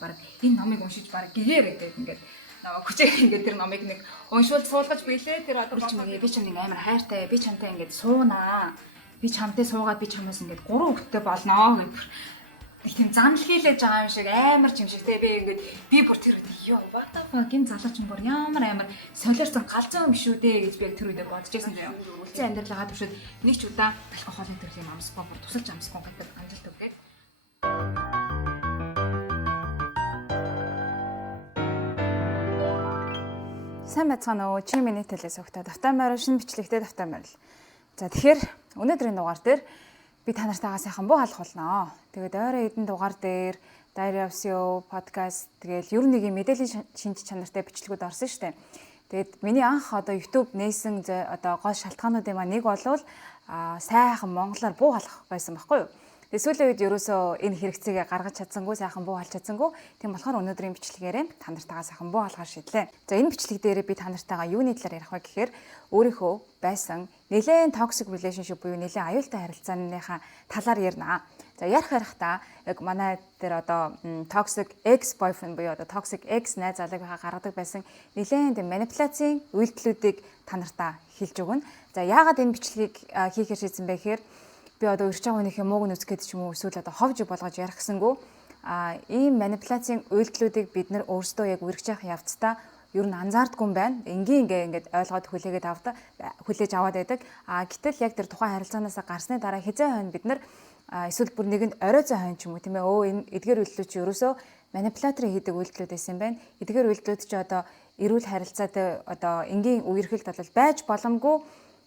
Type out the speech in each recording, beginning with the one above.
Бараг энэ номыг уншиж бараг гэгээрээ гэдэг ингээд хүчээр ингээд тэр номыг нэг уншуулж суулгаж билээ. Тэр одоо би ч нэг амар хайртай, би чамтай ингээд суунаа. Би чамтай суугаад би чамаас ингээд 3 хүүхэдтэй болноо гэдэг. Их тийм зам хийлээж байгаа юм шиг амар чимшигтэй. Би ингээд би бүр тэр ёо what the fuck энэ залууч юм бүр ямар солиорсон галзуу юм шүү дээ гэж би тэр үедээ бодож байсан юм. Үлцэн амьдралаа төвшөд нэг ч удаа алкоголын төрлийн амсгүй бүр тусалж амсгүй гэдэг амжилт өггээд. Сайн байцгаана уу? Чи миний телээс өгтөө давтаа морь шинэ бичлэгтэй давтаа морь. За тэгэхээр өнөөдрийн дугаар дээр би та нартайгаа сайхан буу халах болно. Тэгээд ойрын хэдэн дугаар дээр Diary of CEO podcast тэгээд ер нь нэг мэдээллийн шинж чанартай бичлэгүүд орсон шүү дээ. Тэгээд миний анх одоо YouTube нээсэн одоо гол шалтгаануудын маань нэг болвол сайхан монголоор буу халах байсан байхгүй юу? Тэгээд сүүлийн үед ерөөсөө энэ хэрэгцээгээ гаргаж чадсангүй, сайхан буу халж чадсангүй. Тийм болохоор өнөөдрийн бичлэгээрээ та нартайгаа сайхан буу халахаар шийдлээ. За энэ бичлэг дээр би та нартайгаа юуны талаар ярих вэ гэхээр өөрийнхөө байсан нэлээд toxic relationship буюу нэлээд аюултай харилцааныхаа талаар ярина. За ярихтаа яг манай дээр одоо toxic ex boyfriend буюу одоо toxic ex найз залуугийнхаа гаргадаг байсан нэлээд манипуляцийн үйлдэлүүдийг та нартаа хэлж өгнө. За яагаад энэ бичлэгийг хийхээр шийдсэн бэ гэхээр би одоо урьж байгаа хүнийхээ мууг нь үзгээд ч юм уу эсвэл одоо ховж болгож ярих гэсэнгүү ийм манипуляцийн үйлдэлүүдийг бид нар өөрсдөө яг үргэж явах явцдаа ер нь анзаардгүй юм байна. Ингээд ойлгоод хүлээж аваад байдаг. Гэтэл яг тэр тухайн харилцаанаас гарсны дараа хизээ хойно бид нар эсвэл бүр нэгэнд орой зай хойно ч юм уу тийм ээ энэ эдгээр үйлдэлүүд чи ерөөсөө манипуляторын хийдэг үйлдэлүүд байсан юм байна. Эдгээр үйлдэлүүд чи одоо эрүүл харилцаатай одоо энгийн үерхэлд бол байж боломгүй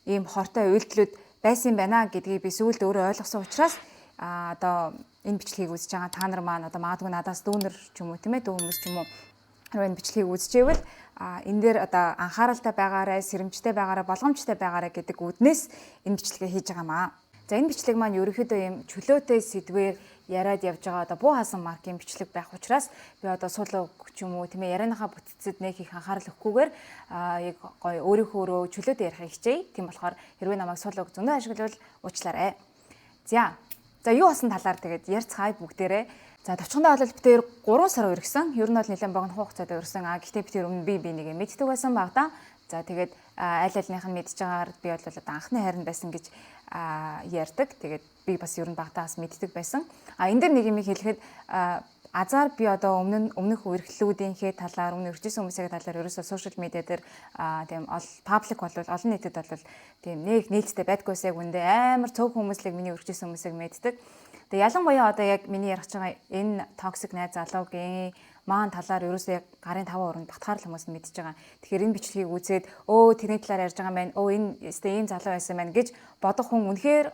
ийм хортой үйлдэлүүд байсан байна гэдгийг би сүүлд өөрөө ойлгосон учраас одоо энэ бичлэгийг үзэж байгаа та нар маань одоо магадгүй надаас дүүнер ч юм уу тийм ээ дүү хүмүүс ч юм уу энэ бичлэгийг үзчихвэл энэ дээр одоо анхааралтай байгаарай, сэрэмжтэй байгаарай, болгоомжтой байгаарай гэдэг үднээс энэ бичлэгээ хийж байгаа маа. За энэ бичлэг маань ерөнхийдөө юм чөлөөтэй сэдвээр яриад явж байгаа одоо буу хаасан маркийн бичлэг байх учраас би одоо сул ч юм уу тийм ээ ярианыхаа бүтцэд нэг их анхаарал өгөхгүйгээр яг гоё өөрийнхөө чөлөөтэй ярихыг хичээе. Тийм болохоор хэрвээ намайг сул зөндөө ашиглавал уучлаарай. За юу болсон талаар тэгээд ярьцгаая бүгдээрээ. За товчхондоо бол би тэр 3 сар үргэсэн. Ер нь бол нэлээд богино хугацаанд үргэсэн. Гэхдээ би тэр өмнө би нэг мэддэг байсан баг да. За тэгээд аль альнийх нь мэдж байгаагаар би бол одоо анхны хайранд байсан гэж ярьдаг. Тэгээд би бас ер нь багтаас мэддэг байсан. Энэ дэр нэг юм хэлэхэд азар би одоо өмнөх үерхлүүдийнхээ талаар өмнө өрчсөн хүмүүсийн талаар ерөөсөө сошиал медиа дээр тийм паблик болвол олон нийтэд болвол тийм нэг нээлттэй байдгүйсэг үндэ амар цөөх хүмүүслийг миний өрчсөн хүмүүсийг мэддэг. Тэгээ ялангуяа одоо яг миний ярих байгаа энэ токсик найз залуугийн маань талаар ерөөсөө яг гарын 5 уранд батхаарл хүмүүс нь мэдж байгаа. Тэгэхээр энэ бичлэгийг үзээд тэрний талаар ярьж байгаа маань энэ ийм залуу байсан маань гэж бодох хүн үнэхээр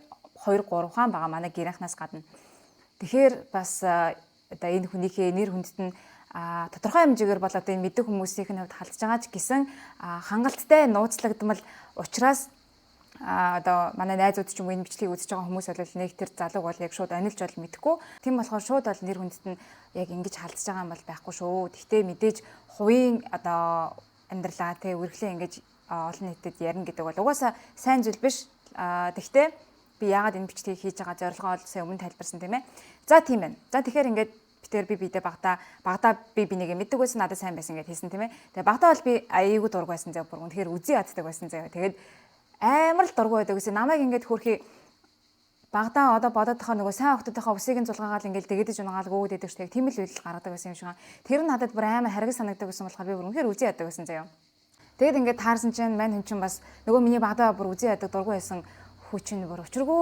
2 3 хаан байгаа манай гэрийнхнаас гадна. Тэгэхээр бас одоо энэ хүнийхээ нэр хүндэт нь тодорхой хэмжээгээр бол одоо энэ мэддэг хүмүүсийн хувьд халдж байгаа ч гэсэн хангалттай нууцлагдмал учраас одоо манай найзууд ч юм уу энэ бичлэгийг үзэж байгаа хүмүүс бол нэг тэр залууг бол яг шууд анилж бол мэдэхгүй. Тийм болохоор шууд бол нэр хүндэт нь яг ингэж халдж байгаа юм бол байхгүй шүү. Гэхдээ мэдээж хувийн одоо амьдралаа тэ үргэлжлэн ингэж олон нийтэд ярина гэдэг бол угаасаа сайн зүйл биш. Гэхдээ би яагаад энэ бичлэгийг хийж байгаа зорилгоо сая өмнө тайлбарсан тийм ээ. За тийм байна. За тэгэхээр ингээд бидээ багтаа би нэг мэддэг байсан надад сайн байсан гэж хэлсэн тийм ээ. Тэгээ багтаа бол би аяйгуу дург байсан заяа бүр үнэхээр үзий яддаг байсан заяа. Тэгээд амар л дургу байдаг гэсэн намайг ингээд хөрхий багтаа одоо бодоод тахаа нөгөө сайн охтуудынхаа усыг нь зулгаагаал ингээд дэгдэж унгаал гөөгд байдаг шүү дээ. Тийм л үйлдэл гаргадаг байсан юм шиг. Тэр нь надад бүр амар харгас санагддаг байсан болохоор би бүр үнэхээр үзий яддаг байсан заяа. Тэгээд ингээд таарсан чинь мань хүн чинь бас нөгөө миний багтаа бүр үзий яддаг дургу байсан хүчин бүр учиргүй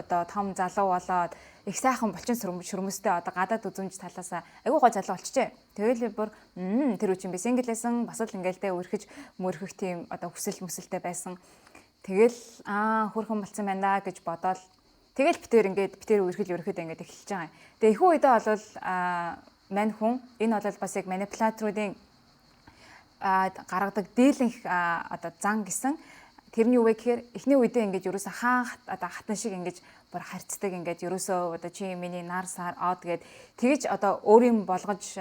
одоо том залуу болоод их сайхан булчин шүрмөстэй одоо гадаад үзүмж талаас айгүй гой залуу болчихжээ. Тэгэл бүр тэр үчин би синглээсэн бас л ингээл өрхөж мөрхөх тийм одоо хүсэлтэй байсан. Тэгэл хөрхөн болцсон байна гэж бодоол тэгэл битээр өрхөд ингээд эхэлж байгаа. Тэгээ их үедээ бол мань хүн энэ бол бас яг манипуляторуудын гаргадаг дийлэнх одоо зан гэсэн. Тэрний юу вэ гэхээр эхний үедээ ингээд ерөөсөө хатан шиг ингээд бүр харьцдаг ингээд ерөөсөө одоо чи миний нар сар тэгэж одоо өөрийн болгож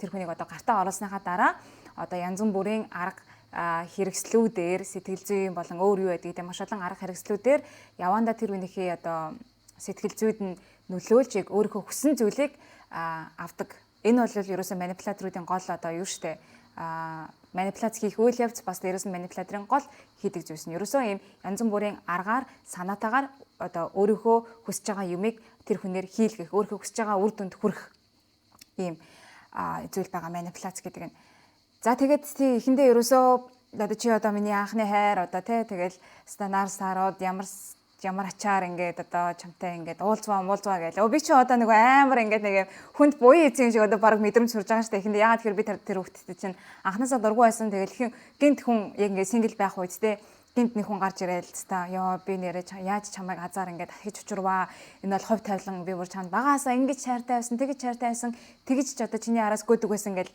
тэр хүнийг одоо гартаа оруулсныхаа дараа одоо янз бүрийн арга хэрэгслүүдээр сэтгэл зүйн болон өөр юу байдаг гэдэг маш олон арга хэрэгслүүдээр явандаа тэр хүнийхээ одоо сэтгэл зүйд нь нөлөөлж яг өөрийнхөө хүссэн зүйлийг авдаг Энэ бол ерөөсөө манипуляторуудын гол одоо юу штэ манипуляц хийх үйл явц бас ерөөсөө манипуляторын гол хийдэг зүйлс нь ерөөсөө ийм янз бүрийн аргаар санаатаагаар одоо өөрийнхөө хүсэж байгаа юмыг тэр хүнээр хийлгэх, өөрийнхөө хүсэж байгаа үр дүнд хүрэх ийм зүйл байгаа манипуляц гэдэг нь. За тэгээд тий эхэндээ ерөөсөө одоо чи одоо миний анхны хайр одоо тэгэл станаар сарууд ямар ачаар ингээд одоо чамтай ингээд уулзваа гээл. Би чи одоо нэг амар ингээд нэг хүнд буян эзэн шиг одоо баг мэдрэмж сурж байгаа штэ. Эхэнд яагаад тэгэхээр би тэр хүүхдэд чинь анхнаасаа дургүй байсан. Тэгэл гинт хүн яг ингээд сингл байх үед те гинт нэг хүн гарч ирэл та ёо би нэрээ яаж чамайг азар ингээд ахиж учурваа. Энэ бол хувь тавилан би бүр чамд багаасаа ингэж шаартай байсан, тэгэж шаартай байсан, тэгэж ч одоо чиний араас гүдэг байсан гэл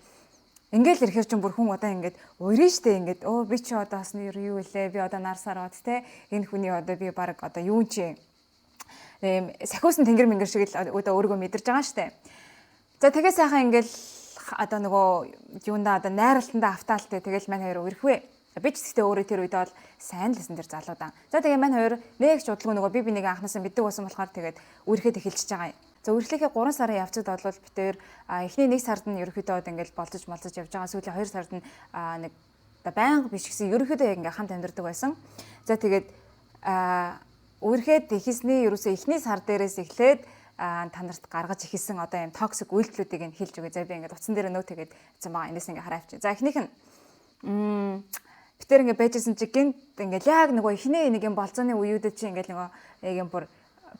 ингээл ирэхэр чинь бүр хүн одоо ингээд уурын штэ ингээд би чи одоо бас юу вэ би одоо нарсаар бод те энэ хүний одоо би баг одоо юу чи сахиусан тэнгэр мэнгэр шиг л одоо өөрийгөө мэдэрж байгаа штэ. За тэгээ сайхан ингээл одоо нөгөө юундаа одоо найралтандаа автаалтай тэгэл мань хоёр үрхвэ. Би ч гэхдээ өөрөө тэр үед бол сайн л лсэн тэр залуудан. За тэгээ мань хоёр нэг ч удалгүй нөгөө би нэг анхнаасаа мэддэг байсан болохоор тэгээд үрхэд эхэлчихэж байгаа юм. За үргэлжлэхээ 3 сарын явцад бол битээр эхний 1 сард нь ерөөхдөө ингээд болцож явж байгаа. Сүүлийн 2 сард нь нэг одоо байнга биш гэсэн ерөөхдөө яг ингээд хамт амьдардаг байсан. За тэгээд үргэлжлээд ихсний ерөөсөө эхний сар дээрээс эхлээд та нарт гаргаж ихэлсэн одоо юм токсик үйлдэлүүдийг нь хэлж өгөө. За би ингээд утсан дээр нөө тэгээд зам байгаа. Энэс ингээд хараа авчи. За эхнийх нь битээр ингээд байжсэн чи гинт ингээд яг нөгөө эхний нэг юм болцооны үеүүдэд чи ингээд нөгөө яг юм бүр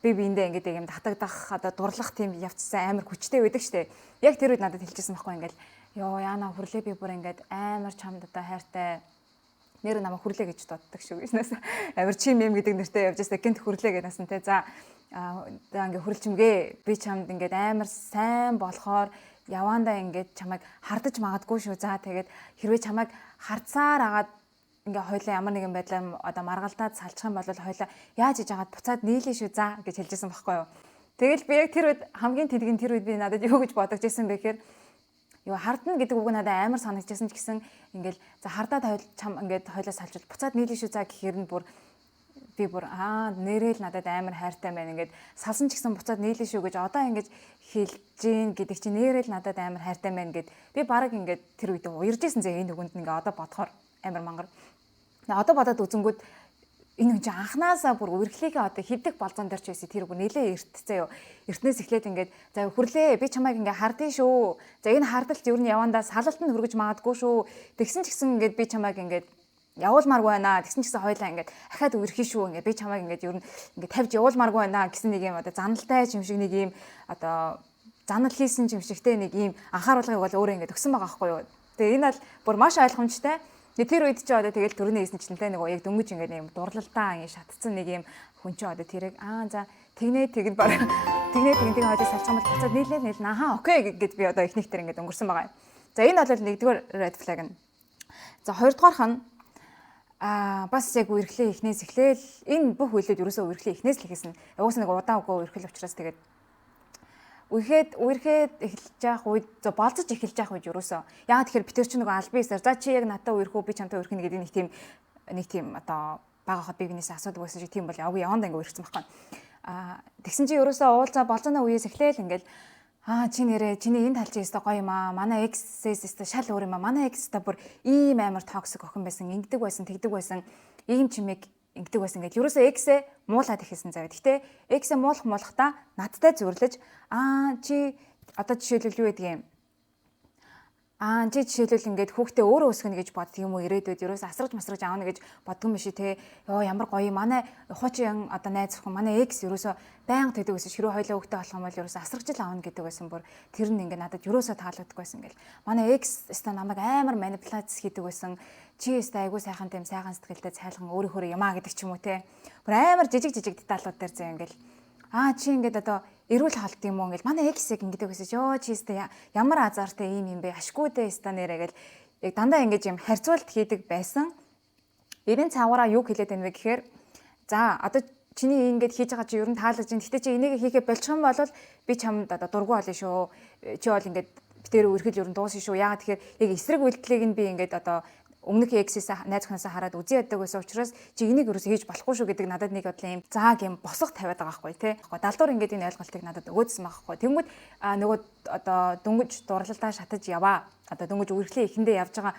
би биэндээ ингээд юм татагдах одоо дурлах тийм явцсан амар хүчтэй байдаг штэ. Яг тэр үед надад хэлчихсэн байхгүй ингээд ёо яана хүрлээ би бүр ингээд амар чамд одоо хайртай нэр намайг хүрлээ гэж дууддаг шүү гэснээс амар чим юм гэдэг нэртэй явж байсаа гинт хүрлээ гэдэг насан те. За ингээд хүрлчмгээ би чамд ингээд амар сайн болохоор явандаа ингээд чамайг хардаж магадгүй шүү. За тэгээд хэрвээ чамайг хардсаар агаад ингээ хойлоо ямар нэгэн байдлаар одоо маргалдаад салчих юм бол хойлоо яаж иж агаад буцаад нийлээ шүү за гэж хэлжсэн байхгүй юу. Тэгэл би яг тэр үед хамгийн тэнгийн тэр үед би надад юу гэж бодож ирсэн бэ гэхээр юу хардна гэдэг үг надад амар санагдчихсан ч гэсэн ингээл за хардаад чам ингээд хойлоо салжвал буцаад нийлээ шүү за гэхээр нь бүр би бүр нэрэл надад амар хайртай байна ингээд салсан ч гэсэн буцаад нийлээ шүү гэж одоо ингэж хэлж гин гэдэг чинь нэрэл надад амар хайртай байна гэд би баг ингээд тэр үед уярж ирсэн зэ энэ үгэнд ингээ одоо бодохоор амар мангар. Одоо бодоод үзэнгүүд энэ хүн чинь анханасаа бүр үргэлжлэхээ одоо хиддэг болзон дээр ч байсан тэр бүр нэлээ эртцээ юу. Эртнээс эхлээд ингээд за хүрлээ би чамайг ингээ хардсан шүү. За энэ хардалт ер нь явандаа салалтанд хүргэж магадгүй шүү. Тэгсэн ч гэсэн ингээд би чамайг ингээд явуулмааргүй байна. Тэгсэн ч гэсэн хойлоо ингээд ахаад үрхий шүү. Ингээд би чамайг ингээд ер нь ингээд тавьж явуулмааргүй байна гэсэн нэг юм одоо заналтай юм шиг нэг юм одоо занал хийсэн юм шигтэй нэг юм анхааруулгыг бол өөрөө ингээд өгсөн байгаа байхгүй юу. Тэгээ энэ бол бүр маш ойлгомжтой. Тэр үед чи одоо тэгэл төрөний хийсэн чинь тэ нэг яг дөнгөж ингээд юм дурлалтаа ингэ шатцсан нэг юм хүн чи одоо тэрийг за тэгнээ баг тэгнээ хойлоо салчих юм бол буцаад нийлээ окей гэд би одоо ихнийх тэр ингээд өнгөрсөн байгаа. За энэ бол нэгдүгээр red flag нь. За хоёрдугаарх нь бас яг үерхлээ ихнээс эхлээл энэ бүх үйлдэл ерөөсөө үерхлээ ихнээс л хийсэн. Угсаа нэг удаан үгүй үерхэл учраас тэгээд үерхэд эхэлж явах үед болцож эхэлж явах үед ерөөсөө яагаад тэгэхээр битэр чи нэг албаисаар за чи яг надад үерхүү би чамтай үерхнэ гэдэг нэг тийм одоо бага хот бивнээс асуудаг байсан шиг тийм бол яванда ингээ үерхсэн байхгүй. Тэгсэн чи ерөөсөө уулзаа болцооны үеэс эхлээл ингээл чи нэрээ чиний энэ тал чи өстой гоё юм манай эксээс өстой шал өөр юм манай экс өстой бүр ийм амар токсик охин байсан ингэдэг байсан тэгдэг байсан ийм чимээг ингэдэг байсан гэж ерөөсөө эксээ муулаад ихсэн зав. Гэхдээ эксээ муулахдаа надтай зүрлэж чи одоо жишээлбэл юу гэдэг юм чи жишээлбэл ингээд хүүхдээ өөрөө өсгөнө гэж бодд юм уу ирээдүйд ерөөсөө асраж масраж аавна гэж боддгоо юм шиг те ёо ямар гоё манай хуучин одоо найз охин манай экс ерөөсөө байнга тэгдэг байсан ширүү хойлоо хүүхдээ болох юм бол ерөөсөө асраж л аавна гэдэг байсан бүр тэр нь ингээд надад ерөөсөө таалагддаг байсан гэл манай экс өстө намайг амар манипуляц хийдэг байсан чи өстө айгуу сайхан тийм сайхан сэтгэлтэй цайлган өөрийнхөө юмаа гэдэг ч юм уу те бүр амар жижиг деталууд дээр зөө ингээл чи ингээд одоо эрүүл халт юм уу ингээл манай экс яг ингэдэг байсан ёо чи өстө ямар азартай юм бэ ашгүй дээ өстө нэрэ гэл яг дандаа ингэж юм харьцуулт хийдэг байсан. Эрийн цаагаараа юу хэлээд байна вэ гэхээр за одоо чиний ингэж хийж байгаа чи ер нь таалаж байна. Гэтэ чи энийг хийхэ болчих юм бол би чамд одоо дургу болно шүү. Чи бол ингээд битээр үргэлж ер нь дуусна шүү. Яагаад тэгэхээр яг эсрэг үйлдэлийг нь би ингээд одоо өмнөх эксээс найз охиноосоо хараад үзий яддаг байсан учраас чи энийг ерөөсөө хийж болохгүй шүү гэдэг надад нэг бодлоо юм зааг юм босго тавиад байгаа байхгүй тий. Далдуур ингээд энэ ойлголтыг надад өгөөдсөн байхгүй. Тэнгүүд нөгөө одоо дөнгөж дурлалтаа шатаж яваа. Одоо дөнгөж үргэлжлэн ихэндээ явж байгаа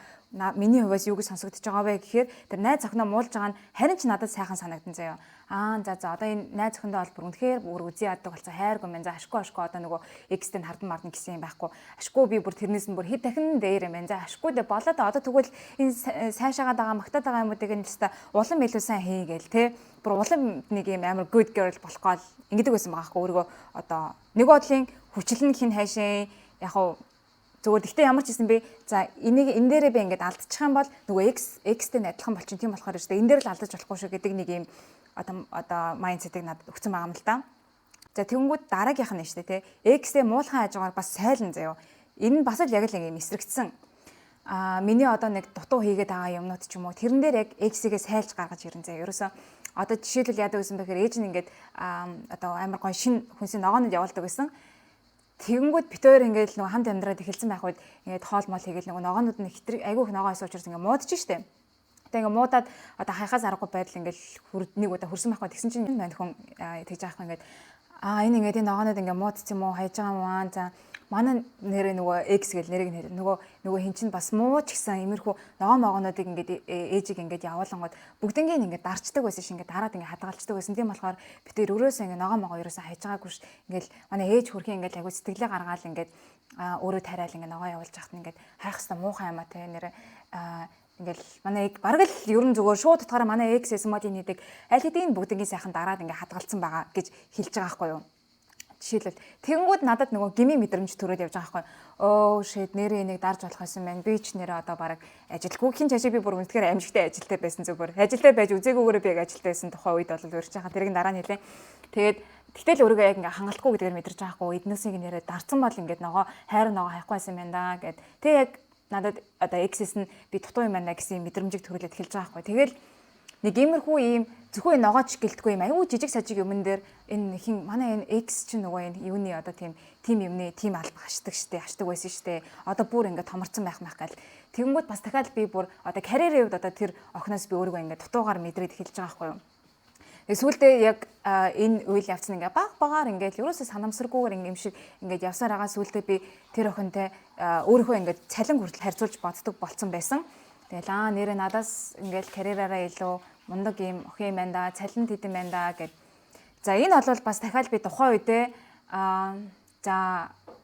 миний хувьас юу гэж сонсогдож байгаа вэ гэхээр тэр найз охиноо муулж байгаа нь харин ч надад сайхан санагдан заяа. За одоо энэ найз охиндоо бол бүр үнэхээр бүр үзий яддаг болсон хайргүй мэн за ашгүй одоо нөгөө экстэй хардан мардан гэсэн юм байхгүй. Ашгүй би бүр тэрнээс нь бүр хэд дахин дээр юм байна. За ашгүй дэ болоод одоо тэгвэл энэ сайшаагаад байгаа магтаад байгаа юмуудыг нь теста улам илүү сайн хийгээл те. Бүр улам нэг юм амар good girl болох гол ингэдэг байсан байгаа байхгүй. Өөрийгөө одоо нэг бодлын хүчлэн хин хайшаа яг зүгээр гэхдээ ямар ч юм бэ за энийг энэ дээрээ би ингээд алдчих юм бол нөгөө x-тэй адилхан болчих тийм болохоор шүү дээ энэ дээр л алдаж болохгүй шүү гэдэг нэг юм одоо майндсетийг надад өгсөн байгаа юм л да. За тэгэнгүүт дараагийнх нь шүү дээ те x-тэй муулхан хажуугаар бас сайлан заяо. Энэ бас л яг л юм эсрэгдсэн. Миний одоо нэг дутуу хийгээд байгаа юмнууд ч юм уу тэрэн дээр яг x-ийг сайлж гаргаж ирэн заяа. Ерөөсөө одоо жишээлбэл яадаг гэсэн бэхээр ээж нь ингээд одоо амар гоо шин хүнсийн ногоонд явуулдаг гэсэн. Тэгэнгүүт битээр ингээд нөгөө хамт амьдраад эхэлсэн байх үед ингээд хоол мол хийгээл нөгөө ногоонууд нь хитрэг айгүйх ногоо байсан учраас ингээд муудаж штэ. Тэгээ ингээд муудаад одоо хаяхаас аргагүй байдал ингээд нэг удаа хөрсөн байхгүй тэгсэн чинь мань хүн тэгж аахгүй ингээд энэ ингээд энэ ногоонууд ингээд муудц юм уу хайж байгаа юм аа за манай нэрээ нөгөө X гэл нэрийг нэр нөгөө хин чинь бас мууч гэсэн имерхүү ногоо могоонуудыг ингээд ээжиг ингээд явуулангууд бүгднийг ингээд дарчдаг байсан ш ингээд дараад ингээд хадгалцдаг байсан. Тийм болохоор бид тэр өрөөсөө ингээд ногоо могоо ерөөсөө хайж байгаагүй ш ингээд манай ээж хөрхийн ингээд агуу сэтгэлээ гаргаал ингээд өөрөө тариал ингээд ногоо явуулж яхад ингээд хайх хэвээр муухай юм а те нэр ингээл манай бараг л ерөн зүгээр шууд утгаараа манай X-с модын хийдэг аль хэдийн бүгднийг сайхан дараад ингээд хадгалцсан байгаа гэж хэлж байгаа байхгүй юу. Жишээлбэл тэгэнгүүт надад нөгөө гими мэдрэмж төрөөд явж байгаа байхгүй. Shit нэрээ энийг дарж болох байсан байна. Би ч нэрээ одоо бараг ажилгүй хин цаашаа би бүр үнэхээр амжилттай ажилтай байсан зүгээр. Ажилтай байж үзээгүйгээр би яг ажилтай байсан тухай үед бол урьж байгаа. Тэрийг дараа нь хэлээ. Тэгээд тэгтэл өөрийгөө яг ингээ хангалтгүй гэдгээр мэдэрч байгаа байхгүй. Эднээсийг нэрээ дарцсан бол ингээд ногоо хайр ногоо хаяхгүй байсан юм байна да гэд. Тэг яг надад одоо X-с нь би дутуу юм байна гэсэн мэдрэмжийг төрүүлээд хэлж байгаа байхгүй. Тэгэл нэг иймэрхүү ийм зөвхөн ногооч гэлтгүй юм аюу жижиг сажиг юмн дээр энэ хин манай энэ X чинь нөгөө энэ юуны одоо тийм юмны тийм алба хашдаг штэ хашдаг байсан штэ одоо бүр ингээд томорцсон байх гал тэгэнгүүт бас дахиад би бүр одоо карьерийн хувьд одоо тэр охиноос би өөрийгөө ингээд дутуугаар мэдрээд эхэлж байгаа байхгүй юу. Сүүлдээ яг энэ үйл явц нь ингээд багаар ингээд ерөөсөө санамсаргүйгээр юм шиг ингээд явсаар байгаа сүүлдээ би тэр охинтой өөрийнхөө ингээд цалин хүртэл харьцуулж боддог болцсон байсан. Тэгэл нэрээ надаас ингээл карьераараа илүү мундаг юм охин юм байна да, цалин тэдэм байна да гэд. За энэ бол бас дахиад би тухайн үедээ за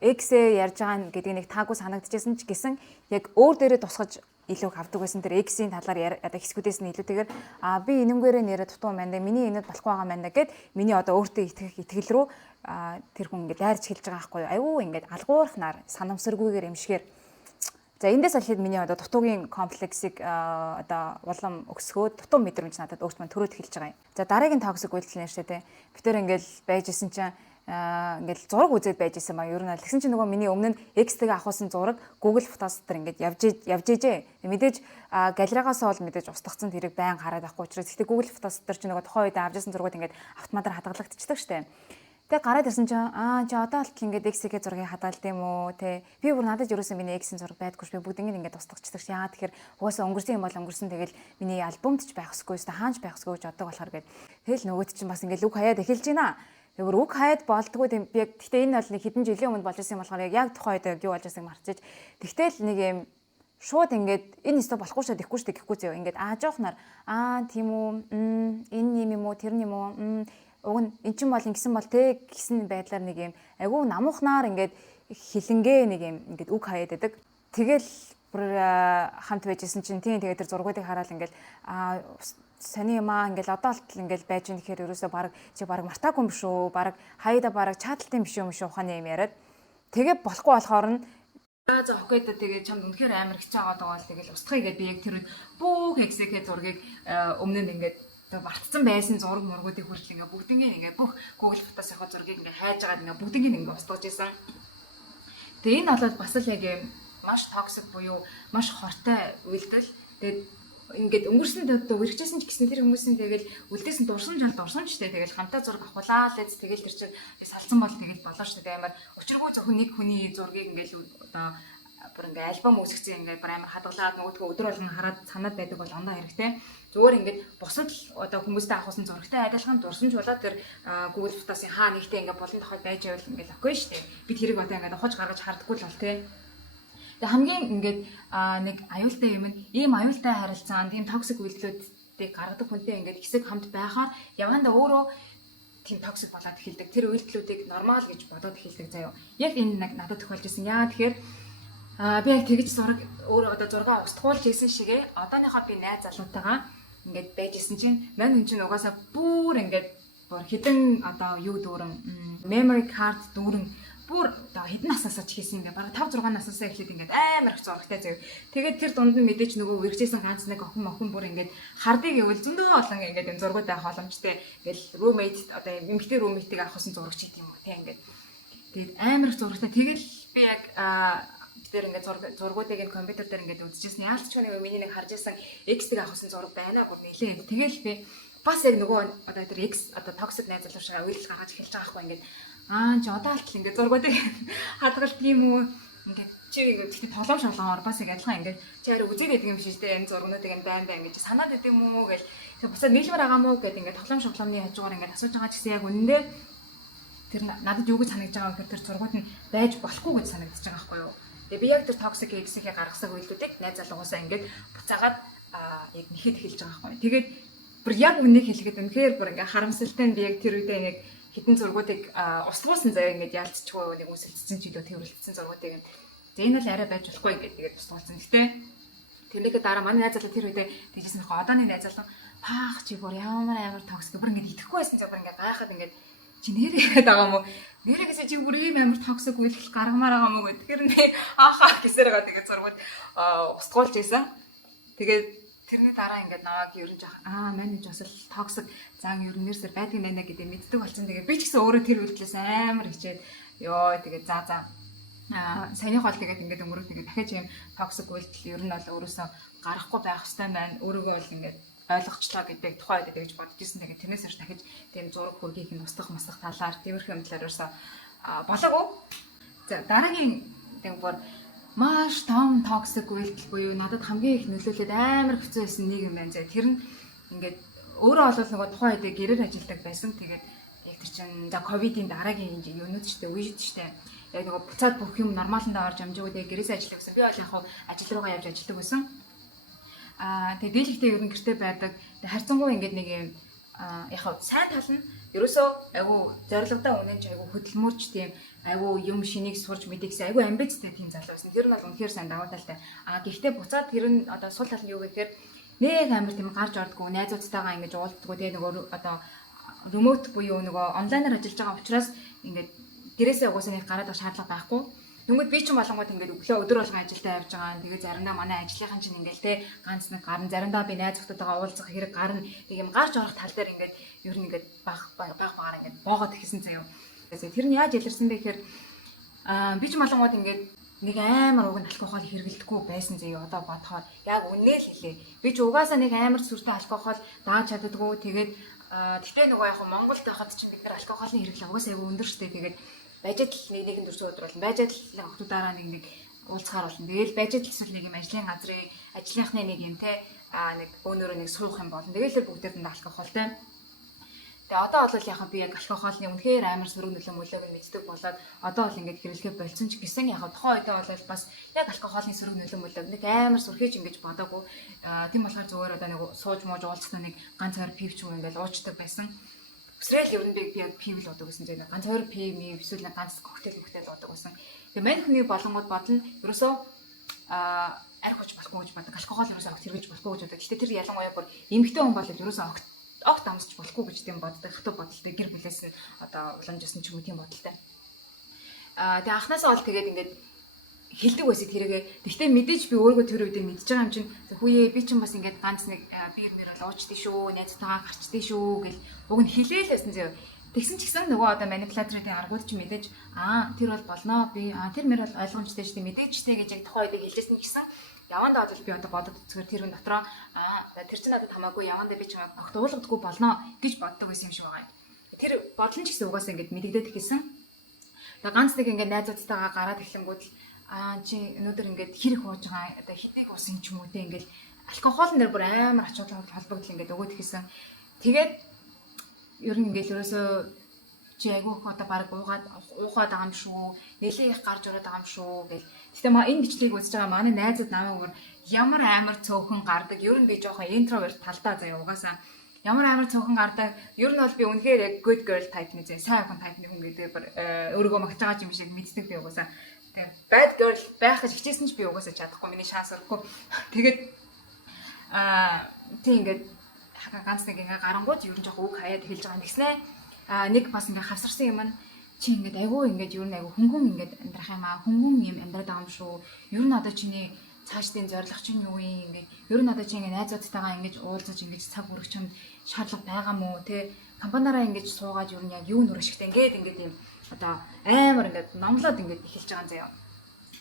X-ээ ярьж байгаа гэдгийг нэг таагүй санагдчихсан ч гэсэн яг өөр дээрээ тусгаж илүү авдаг байсан тэр X-ийн талаар одоо хэсгүүдээс нь илүүтэйгээр би энэнгээрээ нэрээ дутуу юм байна да, миний энэд болохгүй байгаа юм байна да гэд миний одоо өөртөө итгэх итгэл рүү тэр хүн ингээд дайрч хэлж байгаа байхгүй юу. Аюу ингээд алгуурхнаар санамсаргүйгээр эмшгээр. За эндээс алхаад миний одоо дутуугийн комплексыг одоо улам өсгөөд дутуу мэдрэмж надад өөрт маань төрөөд эхэлж байгаа юм. За дараагийн токсик үйлдэл нэршээ те. Бид тээр ингээл байжсэн чинь ингээл зураг үзээд байжсэн ба ер нь л тэгсэн чинь нөгөө миний өмнө нь X-тэйг авахсан зураг Google Photos дээр ингээд явж ээжээ. Мэдээж галерейгаас бол мэдээж устгацсан тэрийг байн хараад авахгүй учраас гэхдээ Google Photos дээр чи нөгөө тухайн үед авжсэн зургууд ингээд автоматар хадгалагдчихдаг штэ. Тэг гараад ирсэн чинь чи одоо алт ингээд X-ийн зургийг хадгалд юм уу те би бүр надад ерөөсөн миний X-ийн зураг байдгүй ш би бүгд ингээд устгацдаг ш яа тэгэхээр угаасаа өнгөрсөн юм бол өнгөрсөн тэгэл миний альбомд ч байх ёсгүй өстө хаанч байх ёсгүй гэж боддог болохоор гээд тэгэл нөгөөд чинь бас ингээд үг хаяад эхэлж байна. Тэгвэр үг хаяад болдгоо тийм би яг гэхдээ энэ бол нэг хэдэн жилийн өмнө болж ирсэн юм болохоор яг тухайн үед юу болж байгааг марцаж тэгтэл нэг юм шууд ингээд энэ өстө болохгүй шээ гэхгүй зөө ингээд жоохноор тийм үү энэ юм уу тэр юм уу уг нь эн чинь бол ингэсэн бол те гэсэн байдлаар нэг юм айгүй намуухнаар ингээд хилэнгээ нэг юм ингээд үг хаяад байдаг. Тэгэл бүр хамт байжсэн чинь тэгээд тэр зургуудыг хараад ингээд сони юм ингээд одоо л ингээд байж гэн гэхээр ерөөсөө баг мартаагүй юм шүү. Баг хаяада баг чааталтын биш юм шүү ухааны юм яриад. Тэгээ болохгүй болохоор нь за окей тэгээ чамд үнэхээр амар хэцүү байгаа бол тэгэл устгая гэдэг би яг тэр бүх XK зургийг өмнө нь ингээд мартсан байсан зураг мургуудыг хүртэл ингээ бүгднийг ингээ бүх Google Photos-ийнхаа зургийг ингээ хайж агаад ингээ бүгднийг ингээ устгаж исэн. Тэгээ энэ бол бас л яг маш токсик буюу маш хортой үйлдэл. Тэгээд ингээд өнгөрсөн төдөө үргэжсэн ч гэсэн тэр хүмүүсийн тэгэл үлдээсэн дурсан ч тэгэл хамтаа зураг авахлаа л эц тэгэл тэр чинь салцсан бол тэгэл болоо ш. Тэгээ амар учиргүй зөвхөн нэг хүний зургийг ингээл одоо бүр ингээ альбом үүсгэсэн ингээ бүр амар хадгалаад нөгөөдгөө өдөр болгон хараад санаад байдаг бол ондоо хэрэгтэй. Зүгээр ингээд бусад одоо хүмүүстэй авахсан зурагтай адилхан дурсамж болоод тэр Google Photos-ын хаа нэгтээ ингээ болон тохиол байж байвал ингээ авахгүй шүү дээ. Бид хэрэг одоо ингээ ухаж гаргаж хардггүй л бол тээ. Тэгээ хамгийн ингээд нэг аюултай юм нь ийм аюултай харилцаанд тийм токсик үйлдэлүүдийг гаргадаг хүнтэй ингээд хэсэг хамт байхаар явандаа өөрөө тийм токсик болоод эхэлдэг. Тэр үйлдэлүүдийг нормал гэж бодоод эхэлдэг заяа. Яг энэ надад тохиолж ирсэн. Яа тэгэхээр би яг тэгж зураг өөрөө одоо зураг устгуулж ирсэн шигээ одооныхоо би найз залуутайгаа ингээд байж исэн чинь мань хүн чинь угаасаа бүр ингээд бүр хідэн одоо юу дүүрэн memory card дүүрэн бүр одоо хэдэн наснасаа ч хийсэн ингээд бараг 5 6 наснасаа эхлээд ингээд амар их зурагтай заяа. Тэгээд тэр дунд нь мэдээж нөгөө үргэжсэн ганц нэг охин бүр ингээд хардыг ивэл зөндөө олон ингээд энэ зургууд авах боломжтой. Ингээл roommate одоо эмэгтэй roommate-ийг авахсан зурагч гэдэг юм уу тийм ингээд. Тэгээд амар их зурагтай. Тэгэл би яг тэр ингээд зургуудыг энэ компьютер дээр ингээд үзчихсэн. Яалтч нэг миний нэг харж исэн X-ийг авахсан зураг байна бүр нэлээ. Тэгэл би бас яг нөгөө одоо тэр X одоо toxic найз залуушаа үйлдэл гаргаж эхэлж байгаа байхгүй ингээд чи одоо алтал ингээд зургуудыг хадгалт тийм үү ингээд чи гэхдээ толом шолгоомор бас яг адилхан ингээд чи хараа үзээд байдаг юм шиг дээ энэ зургуудыг энэ байна гэж санаад байдаг юм уу гэж тэг бусад нийлмэр байгаа мó гэд ингээд толом шолгоомны хажуугаар ингээд асууж байгаа ч гэсэн яг үнэндээ тэр надад юу гэж санагдаж байгаа гэхээр тэр зургууд нь байж болохгүй гэж санагдаж байгаа байхгүй юу. Тэгээ би яг тэр toxic X-ийн гаргасан үйлдэлүүдийг найз залуугаасаа ингээд буцаагаад яг нэхэд хэлж байгаа байхгүй. Тэгээд бүр яг үннийг хэлэхэд үнэхээр бүр ингээд харамсалтай нь би яг тэр үедээ яг хитэн зургуудыг устгуулсан заяа ингээд ялцчихгүй нэг үсэлцсэн ч илүү тэрвэрлсэн зургуудыг за энэ л арай байж болохгүй ингээд тэгээд устгуулсан. Гэтэ тэрнийхээ дараа манай найз залуу тэр үедээ тэгжсэн нөхөө одооны найз залуу паах чи бүр ямар токсик бүр ингээд итгэхгүй байсан зэ бүр ингээд гайхаад ингээд чи нэрээ байгаа юм уу нэрээгээсээ чи бүр ийм амар токсик үйлдэл гаргамаар байгаа юм уу гэдэг. Тэр нэг аахаа гэсээр байгаа тэгээд зургууд устгуулж ийсэн. Тэгээд тэрний дараа ингээд наваг ерөн жах менеж бас л токсик зан ерөнөөсөр байдаг нэ гэдэг мэддэг болсон. Тэгээд би ч гэсэн өөрөө тэр үйлдэлээс амар хичээд ёо тэгээд за саяны хол тэгээд ингээд өнгөрөө тэгээд дахиад юм токсик үйлдэл ер нь бол өөрөөсөө гарахгүй байх хэрэгтэй байна. Өөрийгөө бол ингээд ойлгочлоо гэдэг тухайд гэж бодож ирсэн. Тэгээд тэрнээс хойш дахиж тийм зураг хөргийг нь устгах талаар тиймэрхүү юм талаар ерөөсөө болоогүй. За дараагийн тийм бүр маш том токсик үйлдэл буюу надад хамгийн их нөлөөлөд амар хэцүү байсан нэг юм байна. Тэр нь ингээд өөрөө бол нөгөө тухайн үед гэрээр ажилладаг байсан. Тэгээд яг тэр чинь за ковидын дараагийн юунууд ч гэдэг үед ч гэдэг яг нөгөө буцаад бүх юм нормалндаа орж амжиггүй гэрээсээ ажиллах гэсэн. Би бол яг ажил руугаа явж ажилладаг байсан. Тэгээд дийлэгтэй ер нь гэртээ байдаг. Тэгээд харьцангуй ингээд нэг юм яг сайн тал нь ерөөсөө айгу зоригтой үнэнч айгу хөдөлмөрч тийм айгу юм шинийг сурж мэдээхсэн айгу амбицтай тийм залуу байсан. Тэр нь бол үнэхээр сайн даваа талтай. Гэхдээ буцаад тэр нь одоо сул тал нь юу гэхээр нэг амар тийм гарч ордгоо найзуудтайгаа ингэж уулздгоо тэгээ нөгөө одоо remote буюу нөгөө онлайнаар ажиллаж байгаа учраас ингээд гэрээсээ угаасаа нэг гараад авах шаардлага байхгүй. Тэнгүүд би ч болонгууд ингээд өглөө өдөр болгон ажилдаа явж байгаа. Тэгээ заримдаа манай ажлынхан чинь ингээд те ганц нэг гарна, заримдаа би найз захтайгаа уулзах хэрэг гарна. Тэг юм гарч орох тал дээр ингээд ер нь ингээд багаар ингээд боогод ихсэн заяа. Тэр нь яаж илэрсэн бэ гэхээр би ч болонгууд ингээд нэг амар уг нь алкогол хэрэглэдэггүй байсан заяа. Одоо бодохоор яг үнэ л хэлээ. Би ч угаасаа нэг амар сүртэй алкогол дааж чаддаггүй. Тэгээд тэгтээ нөгөө яг Монголд байхад чинь бид нар алкоголын хэрэглээ угаасаа айгүй өндөр штэ. Тэгээд бажид л нэгэн дөрөв өдөр болно. Бажид л охтуудаараа нэг уулзахаар болно. Тэгээл бажид л эсвэл нэг юм ажлын газрын ажлынхны нэг юм те нэг өөрөөр нэг суух юм болно. Тэгээл бүгдээр нь алкоголтэй. Тэгээ одоо бол яг би яг алкоголны үнэхээр амар сөрөг нөлөө мөлөөг нь мэддэг болоод одоо бол ингээд хэрэглэхээ болцсон ч гэсэн яг тухайн үедээ бол бас яг алкоголны сөрөг нөлөө мөлөөг нэг амар сүрхэж ингэж бодоагүй. Тийм болохоор зүгээр одоо нэг сууж мууж уулзсан нэг ганц хоёр пивч юм ингээд уучдаг байсан. Өсрэл ер нь би яг пив л удаг гэсэн чинь ганц хоёр пив мив эсвэл ганц коктейл удаг гэсэн. Тэгээ мань хүний болонгууд бодно ерөөсөө арх хүч болохгүй гэж бодог. Алкогол ерөөсөө огт хэрэгж болохгүй гэж бодог. Гэхдээ тэр ялангуяа бүр эмэгтэй хүн бол ерөөсөө огт амсч болохгүй гэж тийм боддог. Хатуу бодолтой гэр бүлээс нь одоо уламжсан ч юм уу тийм бодолтой. Тэгээ анхнаасаа бол тэгээд ингээд хэлдэг байсан тэрийгээ. Гэхдээ мэдээж би өөрийгөө тэр үедээ мэдж байгаа юм чинь хүүе би чинь бас ингээд ганц нэг биер мэр бол уучдээ шүү, найзтайгаа гарчдээ шүү гэл уг нь хэлээл байсан зөө. Тэгсэн ч гэсэн нөгөө одоо манипуляторын аргууд ч мэдээж тэр бол болно. Би тэр мэр бол ойлгомжтой шүү дээ мэдээжтэй гэж яг тухайн үедээ хэлжсэн гэсэн. Явандаа бол би одоо бодод үзэхээр тэр хүн дотроо тэр чинь надад хамаагүй явандаа би ч огт уулгадаггүй болно гэж боддог байсан юм шиг байгаа. Тэр бодлон ч гэсэн угаасаа ингээд мэдэгдээд ихсэн. Тэгээ ганц нэг ингээд найзуудтайгаа гараад эхлэнгүүд чи өнөөдөр ингээд хэрэг хууж байгаа одоо хэдийг усан ч юм уу те ингээд алкогол нэр бүр амар ач холбогдол ингээд өгөөд хийсэн. Тэгээд ер нь ингээд ерөөсөө чи айгүйх одоо баг уухаад байгаа юм шүү. Нэлээ их гарч ураад байгаа юм шүү гэл. Гэтэ энэ бичлэгийг үзэж байгаа манай найзууд намайг ямар амар цөөхөн гардаг. Ер нь би жоохон интроверт талдаа заяа угаасаа ямар амар цөөхөн гардаг. Ер нь бол би үнэхээр яг good girl type нэг сайн охин type нэг хүн гэдэг өөрийгөө магтаж байгаа юм шиг мэддэг би угаасаа. Тэгээ bad girl байх гэж хичээсэн ч би угаасаа чадахгүй. Миний шанс өгөхгүй. Тэгээд тийм ингээд ганц нэг ингээ гарангууд ер нь жоох үг хаяад хэлж байгаа юм гэснэ. Нэг бас ингээ хавсарсан юм чи ингээд айгүй ингээд ер нь айгүй хөнгөн ингээд амьдрах юм хөнгөн юм амьдраад байгаа юм шүү. Ер нь одоо чиний цаашдын зорилго чинь юу юм ингээд ер нь одоо чи ингээ найзуудтайгаа ингэж уулзаж ингэж цаг үрэх чамд шаардлага байгаа мó те компаниараа ингэж суугаад ер нь яг юу нүр ашигтай ингээд юм одоо амар ингээд номлоод ингээд эхэлж байгаа юм заяа.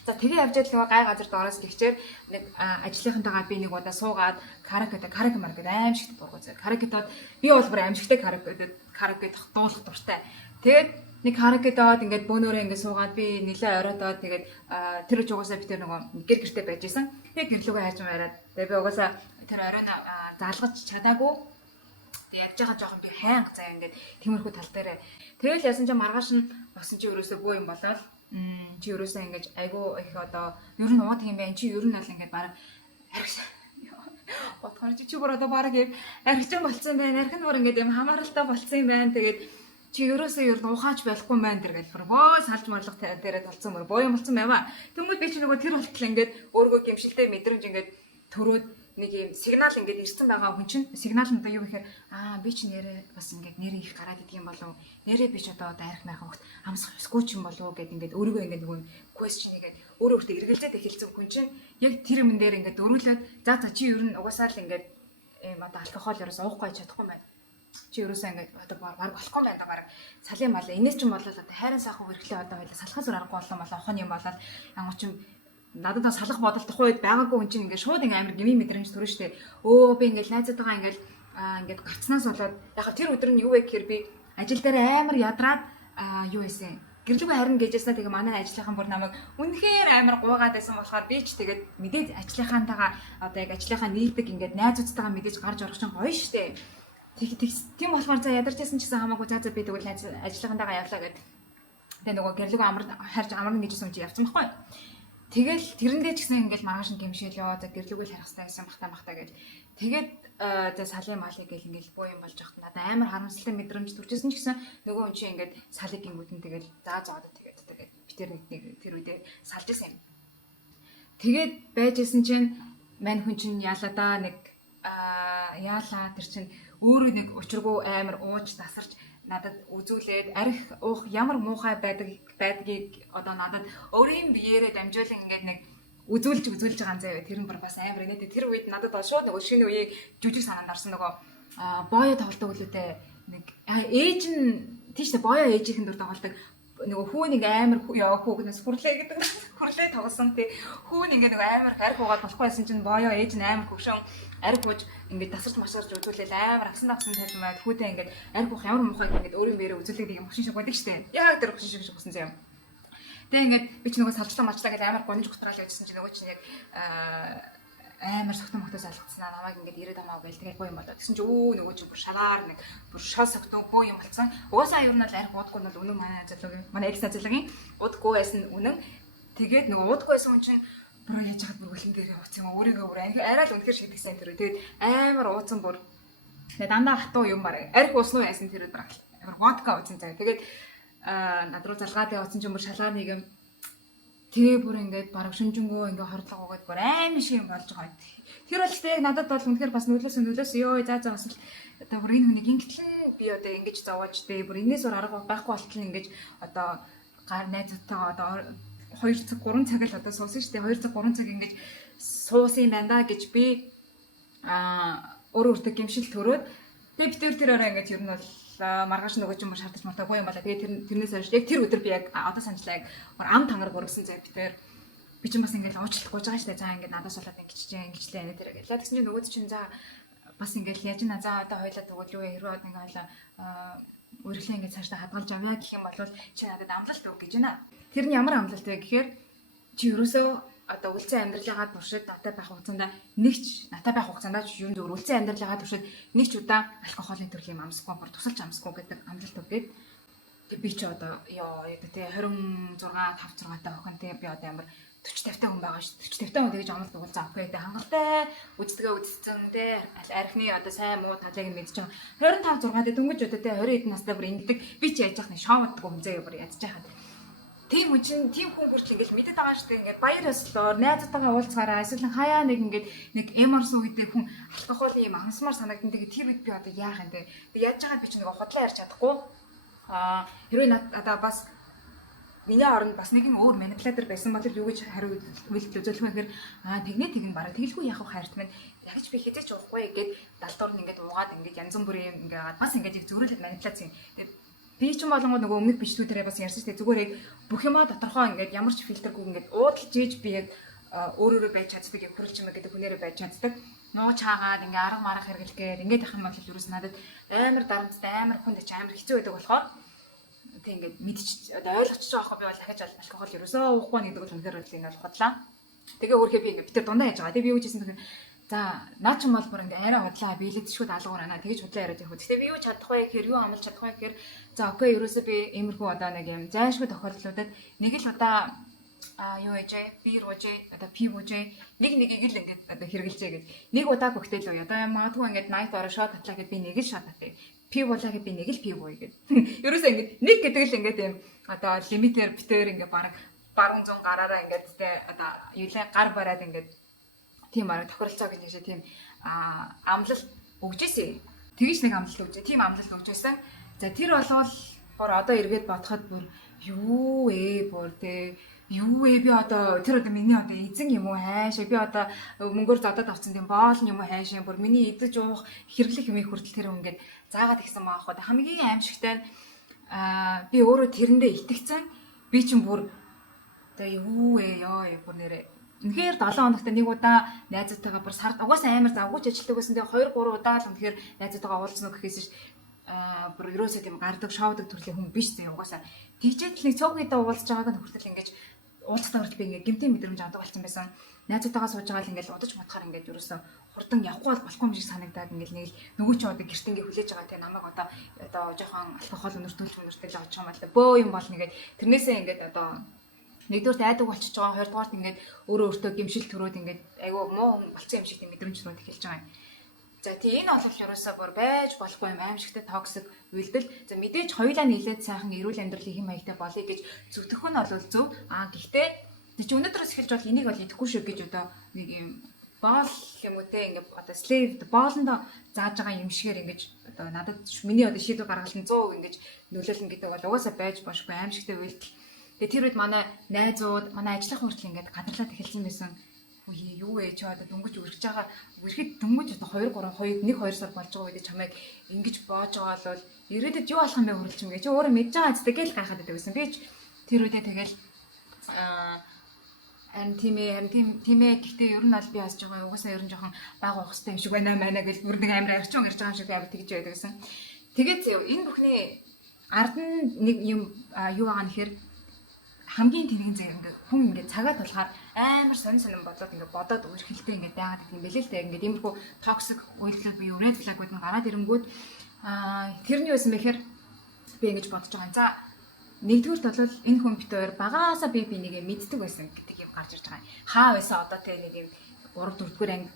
За тэгээ явж байгаа гай газар доороос гихчээр нэг ажлынхантайгаа би нэг удаа суугаад караоке маркет аим шигт бургуу заяа. Караокетод би бол бүр аим шигтэй караоке дуулах дуртай. Тэгээд нэг караокед доод ингээд бөөнөрөө ингээд суугаад би нэлээ ороодоод тэгээд тэр үеч угаасаа би тэр нөгөө гэр гэртээ байж исэн. Тэгээд гэрлүүгээ хайж мараад тэгээд би угаасаа тэр оройн заалгаж чадаагүй. Тэгээд явж байгаа жоохон би хайнг заяа ингээд тиймэрхүү тал дээр. Тэгэл ясан чи маргааш нь босон чи ерөөсөө бөө юм болоод чи ерөөсөө ингээд айгу их одоо ер нь уудаг юм байна. Чи ер нь бол ингээд бараг аргис бодхоор чи бүр одоо бараг юм аргижсан болцсон байна. Арх нь бүр ингээд юм хамааралтай болцсон юм байна. Тэгээд чи ерөөсөө ер нь ухаач байхгүй мэн тэр гэл боо салж марлах дээрээ толцсон мөр боо юм болцсон байваа. Тэнгүүд би чи нөгөө тэр болтол ингээд өөргөө гимшилтэй мэдрэмж ингээд төрөөд нэг юм сигнал ингээд ирсэн байгаа хүн чинь сигнал нь одоо юу гэхээр би чи нэрээ бас ингээд нэрээ их гараад идэг юм болов нэрээ би ч одоо арх майхан хогт амсах ёсгүй ч юм болов гэд ингээд өөргөө ингээд нөгөө question нэгээд өөрөө өөртөө эргэлзээд эхэлсэн хүн чинь яг тэр юм дээр ингээд дөрүүлээд за чи ер нь угаасаа л ингээд одоо алкогол ерөөс уухгүй чадахгүй байна. Чи ерөөсөө ингээд одоо баг болохгүй байна баг салын мал энэс ч юм болол одоо хайрын сайхан хэрэглээ одоо хоёлаа салахаас зур аргагүй болон охин юм болол ямар ч юм надад салах бодолтох үед байгаагүй хүн чинь ингээд шууд ингээд амар гмийн мэдрэмж төрөн штэ би ингээд найзаатайгаа ингээд гарцнаас болоод яг тэр өдөр нь юу вэ гэхээр би ажил дээр амар ядраад юу хийсэн гэрлүүгээ харин гэжээснаа тэгээ манай ажлынхан бүр намайг үнэхээр амар гуугаад байсан болохоор би ч тэгээд мэдээд ажлынхаантайгаа одоо яг ажлынхаа нийлдэг ингээд найзуудтайгаа мэдээж гарч орох чинь гоё штэ. Тийм болохоор за ядарчсан ч гэсэн хамаагүй за би тэгвэл ажлынхантайгаа явлаа гэд. Тэгээ нөгөө гэрлүүгээ харж амар нэгжсэн юм чи явцсан байхгүй. Тэгэл тэрэндээ ч гэсэн ингээл маргааш нь гимшээлөө за гэрлүүгээ л харах хэрэгтэй гэсэн бахтаа гэж. Тэгээд за салын малыг гэл ингээл боо юм болж байхад надад амар харамсалтай мэдрэмж төрчихсөн ч гэсэн нөгөө хүн чинь ингээд салыг гингүүд нь тэгэл зааж тэгээд би тэр нэг тэр үедээ салж исэн юм. Тэгээд байжсэн чинь мань хүн чинь яалаа да нэг яалаа тэр чинь өөрөө нэг учиргүй амар ууж тасарч надад үзүүлээд арх уух ямар муухай байдгийг одоо надад өөрийн биеэрээ дамжуулан ингээд нэг үзүүлж байгаа юм заяа. Тэр нь бас амар инээдээ тэр үед надад шууд нөгөө шинэ үеийг жүжиг санаанд орсон нөгөө боёо тоглолтог үлээдээ нэг ээж нь тийшээ боёо ээжийнхэн дүр тоглолтог нөгөө хүүнийг амар хүүгнээс хүрлээ гэдэг хүрлээ тоглосон тий хүүн ингээд нөгөө амар арх уугаад болохгүй байсан чинь боёо ээж нь амар хөвшөн арх ууж ингээд тасарч машаарч үзүүлээл амар агсан тайлмаад хүүтэй ингээд арх уух ямар муухай ингээд өөрийн биеэрээ үзүүлдэг юм хөшин шиг байдаг штэ яг тэр хөшин шиг болсон юм. Тэгээ ингээд би ч нөгөө салчлаа мачлаа гэж амар гонж гутраал явжсэн чинь нөгөө чинь яг амар согтон мохтоос алгацсан намайг ингээд ирээд хамаагүй гэл тэгээд боо юм болоо. Тэгсэн чинь нөгөө чинь бүр шалаар нэг бүр шал согтон боо юм болсон. Угаасаа ер нь бол арх уудгүй нь бол үнэн манай экс ажиллагийн уудгүй байсан үнэн. Тэгээд нөгөө уудгүй байсан хүн чинь бүр яаж хаад бүр хөлн дээр ууц юм өөрийгөө бүр арай л үнэхээр шигдсэн тэр. Тэгээд амар ууцсан бүр тэгээд дандаа хатуу юм бараг. Арх ууснуу яасан тэр бүр амар водка ууцсан заяа. Тэгээд над руу залгаад явсан чинь бүр шалгаа нэг юм тэгээ бүр ингээд бараг шүнжэнгөө ингээд хордлого өгөөд бүр аим шиг юм болж байгаа. Тэр бол тэг надад бол үнэхээр бас нөлөөсөн ёо за бас л одоо бүр энэ хүнийг ингэтлэн би одоо ингэж зовоож дээ бүр энэс ор арга байхгүй болтол ингэж одоо гар найзтайгаа одоо 2 цаг 3 цаг л одоо суусан шүү дээ. 2 цаг 3 цаг ингэж суусан байна да гэж би өөрөө өөртөө гэмшил төрөөд тэгээ би тэр орой ингэж ер нь бол маргааш нөгөө ч юм шаардаж матаагүй юм байна. Тэгээ тэрнээс хойш яг тэр өдөр би яг одоо санчлаа яг ам тангаар гөргсөн зав битээр би ч бас ингээд уучлах гож байгаа штэ. За ингээд надаас болоод ингэчлээ нэ тэр гэлээ. Тэгсэн чинь нөгөөд чинь за бас ингээд яаж на за одоо хоёлаа тэгвэл юу хэрвээ ингээд хоёлаа үргэлээ ингээд цаашдаа хадгалж авъя гэх юм бол чи надад амлалт өг гэж байна. Тэр нь ямар амлалт вэ гэхээр чи ерөөсөө одоо үлцэн амьдралынхаа туршид надад байх хугацаанд ч юм зөв үлцэн амьдралынхаа туршид нэг ч удаа алкоголын төрлийн амсгүй бүр тусалж амсгүй гэдэг амлалт өгдөө. Тэг би чи одоо ёо тэ 26 5 6 та охин тэг би одоо ямар 40 50 хүн байгаа шүү. 40 50 хүн тэгж амлалт өгвөл заахгүй тэ хангалттай үздгээ үздсэн тэ архины одоо сайн муу талыг нь мэдчихэв. 25 6 тэ дөнгөж одоо тэ 20 эд настай бүр ингэдэг би чи яаж яах нь шоуддаг өмзөө бүр ядж яхад. Тийм үчин тийм хүн хүртэл ингээл мэдээд байгаа шүү дээ. Ингээд баяр ёслоор найзтайгаа уулзгаараа эсвэл хаяа нэг ингээд нэг эморс үедээ хүн алкоголын юм амсмаар санагдсан. Тэгээд тэр үед би одоо яах юм бэ? Би яаж байгаа би ч нэг хотлоо ярьж чадахгүй. Хэрвээ надаа бас миний оронд бас нэгэн өөр манипулятор байсан бол юу гэж хариу үзүүлэх вэ гэхээр тэгнэ бараг тэгэлгүй яах вэ хайрт минь яг ч би хэзээ ч уухгүй гэгээд далдуур нь ингээд уугаад ингээд янз бүрийн юм ингээд бас ингээд их зөрүүлэл манипуляц юм. Тэгээд би ч юм болонгод нөгөө өмнөх бичлүүдээрээ бас ярьсан шүү дээ. Зүгээр яг бүх юмаа доторхоо ингээд ямар ч фильтргүй ингээд уудалж ийж би яг өөрөөрөө байж чаддаг яг хүрэлч юм гэдэг хүнээрээ байж чаддаг. Нууж хаагаад ингээ арга марга хэрэглэгээд ингээд ах юм бол ерөөс надад амар дарамттай амар хүнд ч амар хэцүү байдаг болохоор тэг ингээд мэдчих одоо ойлгочих жоохгүй би бол дахиж алкогол ерөөсөө уухгүй гэдэг бол үнэхээр бол энэ бол хотлаа. Тэгээ өөрхөө би ингээд битэр дундаа яаж байгаа. Тэг би юу гэж хэлсэн бэ? За наа ч юм бол бүр ингээ арай худлаа биелэдшгүй даалгавар анаа тэгэж худлаа яриад явах. Гэтэ би юу чадах вэ гэхээр юу амлаж чадах вэ гэхээр за окей ерөөсөө би иймэрхүү одоо нэг юм зайлшгүй тохиолдлуудад нэг л удаа юу ээжээ бир уужээ одоо пив уужээ нэгийг л ингээд одоо хэрэгэлжээ гэж нэг удаа коктейл уу одоо магадгүй ингээд найт ороо шот татлаа гэд би нэг л шот татъя пив болоо гэд би нэг л пив ууя гэд ерөөсөө ингээд нэг гэдэг л ингээд юм одоо лимитээр битээр ингээд бараг баруун зүүн гараараа ингээд тэ одоо юулаа гар бараад ингээд тийм бараг тохиролцоо гэж нэшээ тийм амлалт өгжээсэй тэгэж нэг амлалт өгжээ тийм амлалт өгжээсэн за тэр болвол бүр одоо эргээд бодоход бүр юу бүр тэ юу би одоо тэр одоо миний одоо эзэн юм уу хайшаа би одоо мөнгөөр зодод авсан тийм боол юм уу хайшаа бүр миний идэж уух хэрэглэх юмыг хүртэл тэр ингээд заагаад ихсэн байгаа хоо хамгийн аимшигтай нь би өөрөө тэрэндээ итгэцэн би чинь бүр одоо юу ёо бүр нэрээ үнэхээр 7 хоногт нэг удаа найзтайгаа бүр сард угаасаа амар завгүйч ажилтдаг байсан тэгээ 2 3 удаа л үнэхээр найзтайгаа уулзсан уу гэхээс бүр ерөөсөө тийм гардаг шоудаг төрлийн хүн биш зэ угаасаа тэгжээд л нэг цогцтой уулзж байгааг нь хүртэл ингэж уулзтаа хүртэл би ингээ гэмтийн мэдрэмж авдаг болсон байсан. Найзтайгаа сууж байгаа л ингээл удаж бодохоор ингээд ерөөсөө хурдан явахгүй бол болохгүй юм шиг санагдаад ингээл нэг нөгөө ч одоо гэрт ингээ хүлээж байгаа тийм намайг одоо жоохон алкогол өнөртүүлж очих юм байна л бөө юм бол нэгээд тэрнээсээ ингээд одоо нэгдүгээр айдаг болчихж байгаа хоёрдугаарт ингээд өөрөө өөртөө гимшил төрөөд ингээд айгүй муу болцсон юм шиг тийм мэдрэмж төрөөд эхэлж байгаа юм. За тийм энэ бол ерөөсөө бүр байж болохгүй юм аимшигтай токсик үйлдэл. За мэдээж хоёулаа нийлээд сайхан эрүүл амьдралын хэм маягтай болъё гэж зүтгэх нь бол зөв. Гэхдээ чи өнөөдрөөс эхэлж бол энийг бол идэхгүй шүү гэж одоо нэг юм боол юм уу те ингээд одоо слейв боолондоо зааж байгаа юм шигээр ингэж одоо надад миний одоо шийдвэр гаргалсан 100% ингэж нөлөөлнө гэдэг бол угаасаа байж болохгүй аимшигтай үйлдэл. Тэгээ тэр үед манай найзууд манай ажлын хүртэл ингээд гадарлаад эхэлсэн байсан. Юу вэ чи одоо дөнгөж үргэж байгаа үргэхэд дөнгөж одоо 2 3 2 1 2 сар болж байгаа үед чамайг ингэж боож байгаа бол ирээдүйд юу болох юм бэ хуралч юм гээ чи өөрөө мэдж байгаа зү тэгэл гайхаад байдаг байсан би ч тэр үедээ тэгэл тийм ээ гэхдээ ер нь аль би хасж байгаа угаасаа ер нь жоохон баг уух хэрэгтэй юм шиг байна маа гэж бүр нэг амар арчин ярьж байгаа юм шиг амар тэгж байдаг гэсэн тэгээд энэ бүхний ард нь нэг юм юу байгаа нэхэр хамгийн тэргийн зэрэг ингээд хүн ингээд цагаа тулахаар амар сонин бодоод ингээд бодоод үргэлжлэлтэй ингээд байгаад их юм бэлээ л дээ ингээд иймэрхүү токсик үйлдэл буюу red flag-ууд нь гараад ирэнгүүт тэрний юусэн бэхээр би ингэж бодож байгаа. За нэгдүгürt бол энэ хүн бит хоёр багаасаа би нэгээ мэддэг байсан гэдэг юм гарч ирж байгаа. Хаа байсан одоо тэ нэг юм 3 4 дугаар анги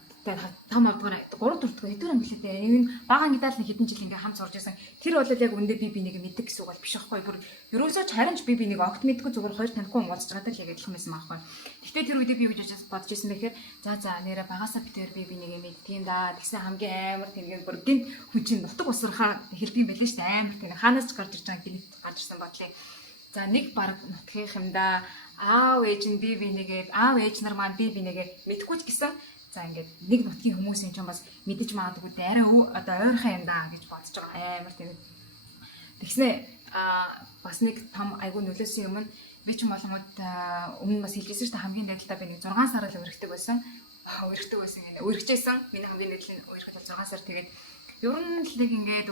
том авдгаар 3 4 дугаар хэдгээр англитэй энэ бага ангидаа л хэдэн жил ингээм хамт сурж байсан. Тэр бол яг үндэ би нэгээ мэддэг гэсэн үг бол биш аахгүй. Бүр ерөөсөө ч харин ч би нэг огт мэдгүй зүгээр хоёр танихгүй уулзж байгаа л яг адилхан байсан байхгүй. Гэхдээ тэр үедээ би юу гэж бодож байсан бэхээр за нэрэ багаасаа битээр би нэгээ мэдтiin да. Тэгсэн хамгийн амар тэнгийн бүр гинт хүн чинь нутаг усрахаа хэлдэг юм байлээ шүү дээ. Амар тэнэг хаанаас ч гарч ирж байгаа гинт гарч ирсэн бодлоо. За нэг баг нутгийнх юм да. Аав ээж нь би нэгээ аав ээж нар маань би нэгээ мэдгүй ч гэсэн за ингээд нэг нутгийн хүмүүс юм чинь бас мэдэж магадгүй дээ арай одоо ойрхон юм даа гэж бодож байгаа амар тийм. Тэгснэ бас нэг том айгу нөлөөсөн юм нь би ч болгоод өмнө бас хэлжсэн шүү дээ хамгийн дайдалтаа би нэг 6 сар л өргөдөг байсан. Өргөжсэн. Миний хамгийн дайдал нь өргөхөд 6 сар тэгээд ер нь л нэг ингээд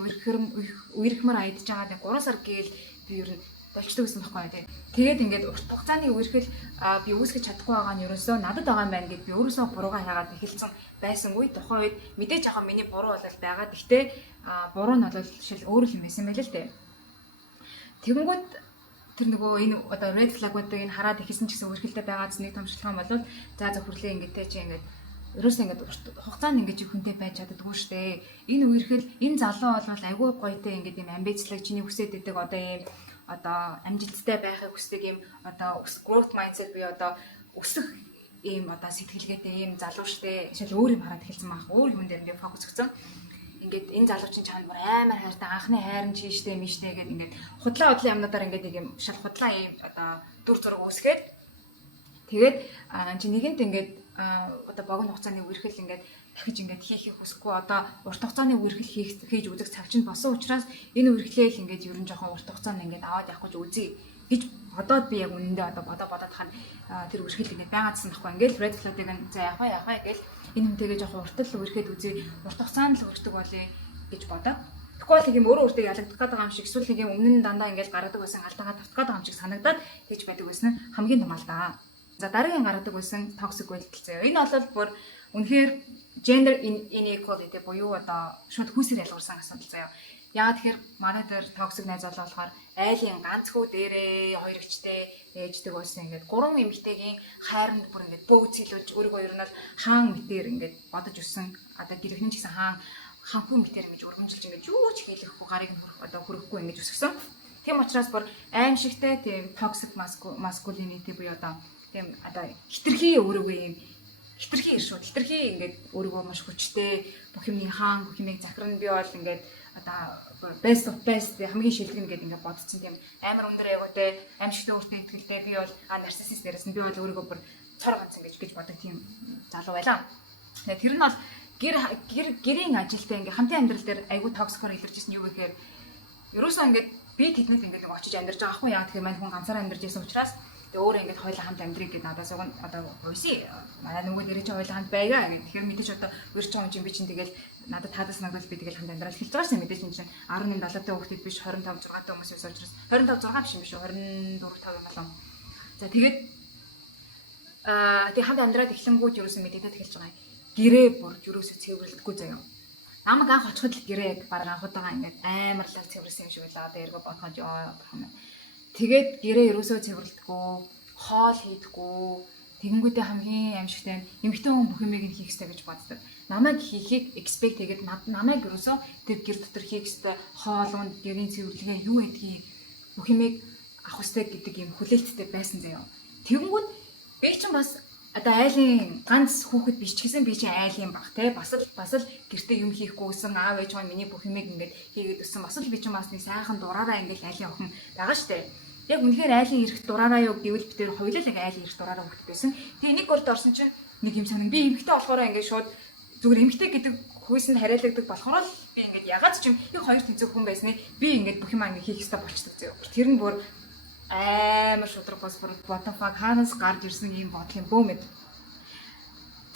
үерхмэр аядж байгаа. 3 сар гээл би ер нь болчдөг гэсэн байхгүй тий. Тэгээд ингээд урт хугацааны үерхэл би үүсгэж чадахгүй байгаа нь ерөөсөө надад байгаа юм байна гэд би өөрөөсөө буруугаа хайгаад эхэлсэн байсангүй. Тухайн үед мэдээж яг миний буруу бол байгаа. Гэхдээ буруу нь бол шил өөр юм байсан байл л дээ. Тэгэнгүүт тэр нөгөө энэ одоо red flag-уудыг энэ хараад ихсэн ч гэсэн үерхэлтэй байгааз нэг том шалтгаан бол за зөвхөрлөө ингээд те чи ингээд ерөөсөө ингээд хугацаанд ингээд хүнтэй байж чаддаггүй штэ. Энэ үерхэл энэ залуу бол айгүй гоётэй ингээд юм амбицлаг чиний хүсэж идэг одоо ийм одоо амжилттай байхыг хүсдэг юм одоо growth mindset буюу одоо өсөх ийм одоо сэтгэлгээтэй ийм залуу штэ. Жишээл өөр юм хараад эхэлсэн байх. Өөр юм дээр ингээд фокус өгсөн. Ингээд энэ залуу чинь чамд бүр амар хайртай анхны хайрын чийштэй миштэй гэдэг ингээд худлаа юмнуудаар ингээд нэг юм шал худлаа ийм одоо дүр зураг үүсгээд тэгээд чи нэгэнт ингээд одоо богино хугацааны үерхэл ингээд дахиж ингээд хийхийг хүсэхгүй одоо урт хугацааны үерхэл хийж үзэх цаг чинь босон учраас энэ үерхлээл ингээд ерөн жоохон урт хугацаанд ингээд аваад явах гэж үзье гэж бодоод би яг үнэндээ одоо бодоод хань тэр үерхэл ингээд байгаадсан байхгүй ингээд red flag-ыг за яах вэ гэж энэ хүнтэйгээ жоохон уртл үерхэд үзье урт хугацаанд л үрдэг болъё гэж бодоо. Тэгэхгүй бол юм өөрөө өөртөө ялагдах гэдэг юм шиг эсвэл нэг юм өмнө нь дандаа ингээд гаргадаг байсан алдаагаа тавтах гэдэг юм шиг санагдаад тэгж байдаг байсан нь хамгийн том алдаа. За дараагийн гаргадаг байсан toxic үйлдэл заяа. Энэ бол бүр үнэхээр gender inequality буюу одоо шууд хүүсээр ялгарсан асуудал заяа. Яагаад тэгэхээр манай дээр toxic найз болохоор айлын ганц хүү дээрээ хоёр ихтэй ээждэг байсан ингээд гурван эмэгтэйгийн хайранд бүр ингээд бөөцөлүүлж өөрийгөө ер нь бол хаан мэтэр ингээд бодож өссөн одоо гэрхэн ч гэсэн ханхүү мэтэр ингэж ургамжилж ингээд юу ч хийлэхгүй гарыг одоо хөрөхгүй ингэж өсгсөн. Тийм учраас бүр аимшигтай тийм toxic masculinity буюу одоо тийм одоо хитрхи өөрийгөө юм хитрхи иршүүд хитрхи ингээд өөрийгөө маш хүчтэй бүх юмний хаан бүх юмыг захирна би бол ингээд одоо best of best хамгийн шилгэн гэдэг ингээд бодсон тийм амар өндөр ягуутай аимшигтай өөртөө итгэлтэй би бол нарциссист дээрээс нь би бол өөрийгөө бүр цор ганц гэж бодог тийм залуу байлаа. Тэгээ тэр нь бол гэрийн ажилтай ингээд хамтын амьдрал дээр айгүй токсикор илэржсэн юу гэхээр ерөөсөө ингээд би тэднэд ингээд нэг очиж амьдарч байгаа хгүй яа тэгэхээр мань хүн ганцаараа амьдарч байсан учраас тэгээ өөрөө ингээд хойлоо хамт амьдрыг гэдэг надаас уг одоо буйси манай нөгөө нэрээ чи хойлоо хамт байгаа гэх. Тэгэхээр мэдээж одоо үрч байгаа юм чинь би чинь тэгэл надад таадас надад би тэгэл хамт амьдрал хэлж байгаарсан мэдээж энэ чинь 18 70-тай хүүхдүүд биш 25 6-тай хүмүүс байсан учраас 25 6 биш юм шүү 24 5 юм болов. За тэгээд тэг хамт амьдраад эхлэнгүүд ерөөсөө мэдээд эхэлж байгаа. Гэрээ бүр ерөөсөө цэвэрлэхгүй заяа. Намайг анх очиход л гэрээ баг анхудаага ингээд амарлал цэвэрлсэн юм шиг байлаа. Одоо эргөө бодоход яа бахна. Тэгээд гэрээ ерөөсөө цэвэрлэдэггүй, хоол хийдэггүй. Тэгэнгүүтээ хамгийн аимшигтай эмэгтэй хүн бүх юмыг хийх хэрэгтэй гэж боддог. Намайг хийхийг expect хийгээд намайг ерөөсөө тэр гэр дотор хийх хэрэгтэй хоолунд гэрийн цэвэрлэгээ юу гэдгийг бүх юмыг авах хэрэгтэй гэдэг юм хүлээлттэй байсан заяа. Тэгэнгүүт би ч бас одоо айлын ганц хүүхэд биш ч гэсэн би чинь айлын баг те бас л гэртээ юм хийхгүйсэн аав ээж маань миний бүх юмыг ингээд хийгээд өссөн бас л би чинь бас нэг сайхан дураараа ингээд айлын охин байгаа штэ. Яг үнэхээр айлын эрх дураараа юу гэвэл би тэр хоёулаа яг айлын эрх дураараа хөгт байсан. Тэгээ нэг гурд орсон чинь нэг юм санаг би эмэгтэй болохоор ингээд шууд зүгээр эмэгтэй гэдэг хүйсэнд хариалагддаг болохоор л би ингээд ягаад ч юм их хоёр тэнцэх хүн байсныг би ингээд бүх юм ингээд хийх хэрэгтэй болчихдог зөө. Тэр нь бүр амар шудраг бас бүр bottom fuck хаанаас гарч ирсэн юм бодлого юм бөөмэд.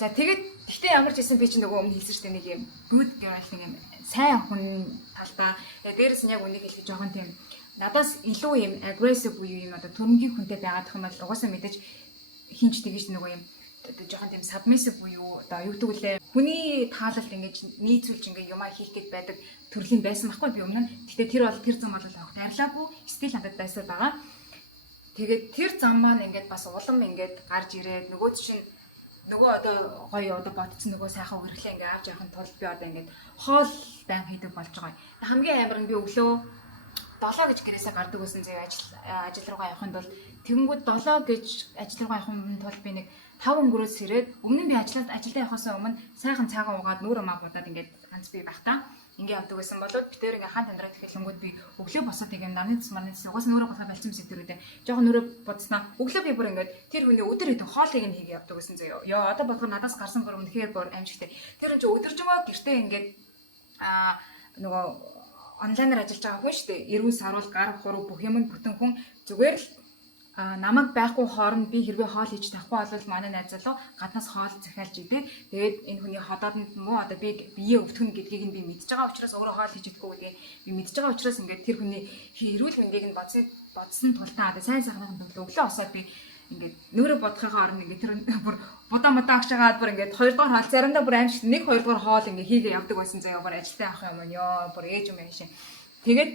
За тэгээд гэхдээ ямар ч хэлсэн би чинь нөгөө өмнө хэлсэн шүү дээ нэг юм good girl нэг юм сайн хүн талдаа дээрээс нь яг үнийг хэлэх жоохон тийм надаас илүү юм aggressive буюу юм одоо төрөнгийн хүнтэй байгаад их юм бол угаасаа мэдээж хинч тэгэж нөгөө юм жоохон тийм submissive буюу одоо юу гэдэг үлээ хүний таалалд ингэж нийцүүлж ингээ юмаа хийх гээд байдаг төрлийн байсан байхгүй би өмнө нь. Гэхдээ тэр бол тэр зам бол авах дайрлаагүй стил хандад байсан байгаа. Тэгээд тэр зам маань ингээд бас улам ингээд гарч ирээд нөгөө чинь нөгөө одоо гоё одоо ботцсон нөгөө сайхан үргэлээ ингээд авч явахын тулд би одоо ингээд хоол байн хийдэг болж байгаа. Хамгийн амар нь би өглөө 7 гэж гэрээсээ гардаг байсан зэ ажил руугаа явахын тулд тэгэнгүүт 7 гэж ажил руугаа явахын тулд би нэг 5 өнгөрөөс ирээд өмнө нь би ажилдаа явахаас өмнө сайхан цаахан уугаад нүүр амаа бодоод ингээд ганц би байхдаа ингээ явдаг байсан болоод би тэр ингээ хаан тандраад эхлэнгүүд би өглөө босоод ингээ нарны цэс угаас нүүрээ босоод балцсан мэт төрүүдээ жоохон нүүрээ бодсноо өглөө би бүр ингээ тэр хүний өдөр идэх хоолыг нь хийгээ явдаг байсан зөө. Ёо одоо бодохоор надаас гарсан гөр үнэхээр бүр аимшигтэй. Тэр нь ч өдөржингөө гэртээ ингээ нөгөө онлайнаар ажиллаж байгаа хүн шүү дээ. Эрүүл саруул гар хуруу бүх юм бүтэн хүн зүгээр л намайг байхгүй хооронд би хэрвээ хоол хийж тахгүй бол манай найз залуу гаднаас хоол захиалж идэг. Тэгээд энэ хүний ходооднд муу одоо би бие өвтгөн гэдгийг нь би мэдж байгаа учраас өөрөө хоол хийж идэхгүй гэдгийг би мэдж байгаа учраас ингээд тэр хүний эрүүл мэндийг нь бодсон бодсон тултаа одоо сайн сайхны өглөө босоод би ингээд нүүрэ бодохыгаа орно ингээд тэр бүр будаа мадаа агш агаад бүр ингээд 2 дугаар хоол заримдаа бүр аимшиг 1 2 дугаар хоол ингээд хийгээ явдаг байсан заяа бүр ажилтаа авах юм ёо бүр ээж юм яашин. Тэгээд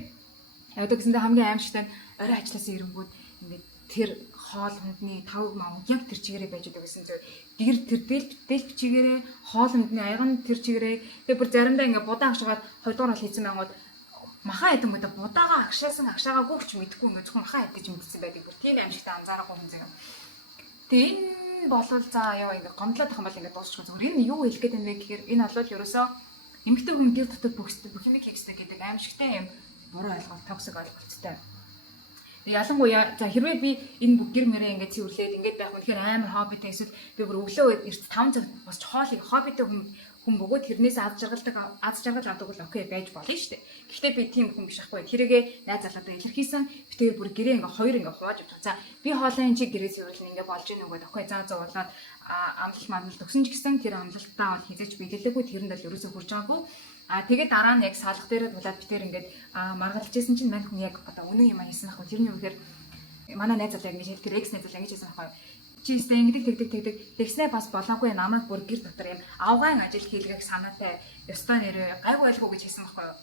явдаг гэсэндээ хамгийн аимшигтай орой ажилласаа ирэнгүүд ингээд тэр хоол хүндний тав мав яг тэр чигээрээ байж байгаа гэсэн зөв гэр тэр дэлб чигээрээ хоол хүндний аяган тэр чигээрээ тэгээ бүр заримдаа ингээд будаа агшаагаад 2 дугаар хоол хийсэн байгаад махан хэдэн удаа будаага агшаагаагүй ч мэдгүй ингээд зөвхөн махан хэдэж мэдсэн байдаг бүр тийм аимшигтай анзаараагүй хүн зэрэг. Тэгээ энэ болвол за яа ингээд гомдлоод тах юм бол ингээд дуусчих зүгээр энэ юу хэлэх гээд байна вэ гэхээр энэ бол ерөөсөө эмэгтэй хүн гэр дотор бүх юм хийхсдэг гэдэг аимшигтай юм буруу ойлголт токсик ойлголттой. Ялангуяа за хэрвээ би энэ бүх гэр мөрөө ингээд цэвэрлээд ингээд байх үнэхээр амар хоббитэй эсвэл би бүр өглөө эрт 5 цаг босч хоолыг хоббитэй хүн бөгөөд тэрнээс аз жаргал авдаг бол окей байж болно шүү дээ. Гэхдээ би тийм хүн биш ахгүй. Тэрийгээ найз залуудаа илэрхийлсэн. Би тэгээд бүр гэрээ ингээ хоёр ингээ хувааж авчих. За би хоолой энэ чи гэрээ цэвэрлэн ингээ болж ийн өгөөд окей заа болоод амлалт мамлалт өгсөн ч гэсэн тэр амлалтаа бол хязгаарч биелэлгүй тэрэнд л ерөөсөө хүрч байгаагүй. Тэгээд дараа нь яг салах дээр тулаад би тэр ингээд маргалж ирсэн чинь мань хүн яг одоо үнэн юм хийсэн ахгүй. Тэрний үгээр манай найз залуу ингээ тэр экс найз залуу ингээ хийсэн ахгүй. Чи өстө ингэдэг тэгснэ бас болоогүй намайг бүр гэр дотор юм авгаан ажил хийлгэх санаатай ёстой нэрээ гайгүй байлгүй гэж хэлсэн байхгүй юу.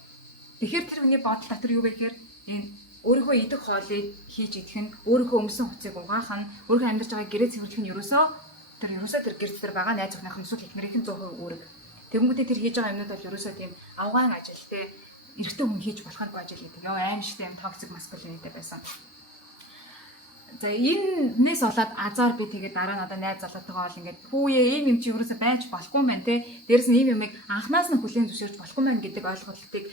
Тэгэхээр тэр хүний бодол дотор юу вэ гэхээр энэ өөрийнхөө идэх хоолыг хийж идэх нь өөрийнхөө өмсөн хуцыг угаах нь өөрийнхөө амьдарч байгаа гэрээ цэвэрлэх нь ерөөсөө тэр гэр дотор байгаа найз охиных эсвэл эхнэрийнхэн 100% үүрэг. Тэгэнгүүтээ тэр хийж байгаа юмнууд бол ерөөсөө тийм авгаан ажилтэй эрэгтэй хүн хийж болохгүй ажил гэдэг. Яа аимшигтай юм токсик маскулинитэй байсан. За энэс болоод азар би тэгээд дараа нь одоо найз залуутайгаа бол ингээд хүүе ийм юм чи ерөөсөй байж болохгүй юм байна те. Дээрэс нь ийм юмыг анханаас нь хүлээн зөвшөөрч болохгүй мэн гэдэг ойлголтыг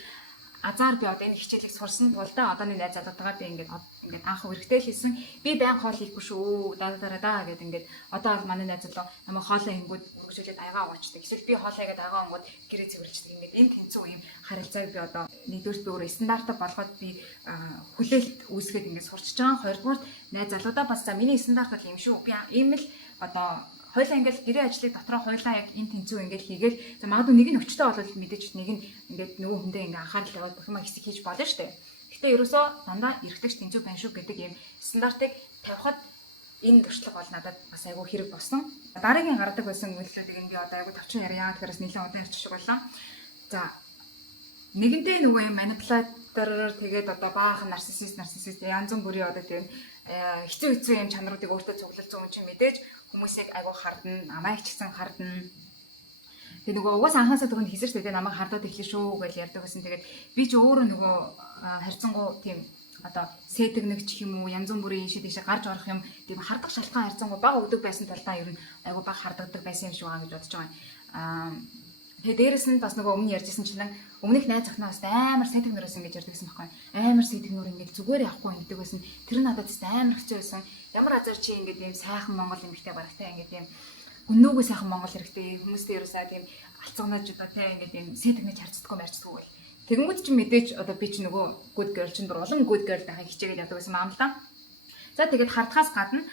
азар би одоо энэ хичээлийг сурсан тулдаа одооны найз залуутайгаа би ингээд анх үргэлтэй л хийсэн. Би байн хоол хийхгүй шүү. Дараа гэдэг ингээд одоо бол манай найз залуу намайг хоолоо хийнгүүд өргөжүүлээд аягаа уучдаг. Эсвэл би хоолоо хийгээд аягаа онгод гэрээ цэвэрлждэг. Ингээд энэ тэнцүү юм харилцааг би одоо нэгдүгээр би өөрөө стандартаа болгоод би хүлээлт үүсгээд ингээд сурчиж байгаа. Хоёрдугаар найз залуудаа бас за миний стандарт бол юм шүү. Би ийм л одоо хойлоо ингээд гэрээ ажлыг дотроо хойлоо яг энэ тэнцүү ингээд хийгээл за магадгүй нэг нь өвчтөй болол мэдээж нэг нь ингээд нөгөө хүндээ ингээд анхаарал тавиад бүх юм хэсэг хийж болно шүү дээ. Гэхдээ ерөөсөө дандаа эргэдэгч тэнцүү байна шүү гэдэг ийм стандартыг тавихад энэ туршлага бол надад бас айгүй хэрэг болсон. Дараагийн гаргадаг байсан үйлдэлүүдийг энэ би одоо айгүй товчхон яриа гэхээрээс нэлээд удаан ярьчих шиг боллоо. За нэгэнтээ нөгөө юм манипулятор тэгээд одоо баахан нарциссист янз бүрийн одоо тийм хэцүү юм чанаруудыг өөртөө цуглуулсан хүн чинь мэдээж хүмүүсийг айгүй хардна, намайг ч гэсэн хардна. Тэгээ нөгөө угаас анхаасаа түрүүнд хийсэн шүү дээ намайг хардаад эхлэв шүү гэж ярьдаг байсан. Тэгээд би ч өөрөө нөгөө харьцангуй тийм одоо сэтгнэг ч юм уу янз бүрийн шид ишээ гарч орох юм тийм хардах шалтгаан харьцангуй бага өгдөг байсан талдаа ер нь айгүй бага харддаг байсан юм шиг байгаа гэж бодож байгаа. Тэгээ дээрэс нь бас нөгөө өмнө ярьжсэн чинь өмнөх найз охиноос амар сэтгнөрөөс ингэж ярьдаг гэсэн байхгүй. Амар сэтгнөр ингэж зүгээр явахгүй гэдэг байсан. Тэр надад амар хэцүү байсан. Ямар азар чи ингэж юм сайхан Монгол эмэгтэй барагтай ингэж юм өнөөгөө сайхан Монгол хэрэгтэй хүмүүстэй ерөөсөө тийм алцганаж одоо тийм ингэж юм сэтгнэж харцдаггүй марцдаггүй гэл. Тэгэнгүүт чи мэдээж одоо би ч нөгөө good girl чинь бүр улам good girl байхыг хичээгээд яадаг байсан юм аа. За тэгээд хардхаас гадна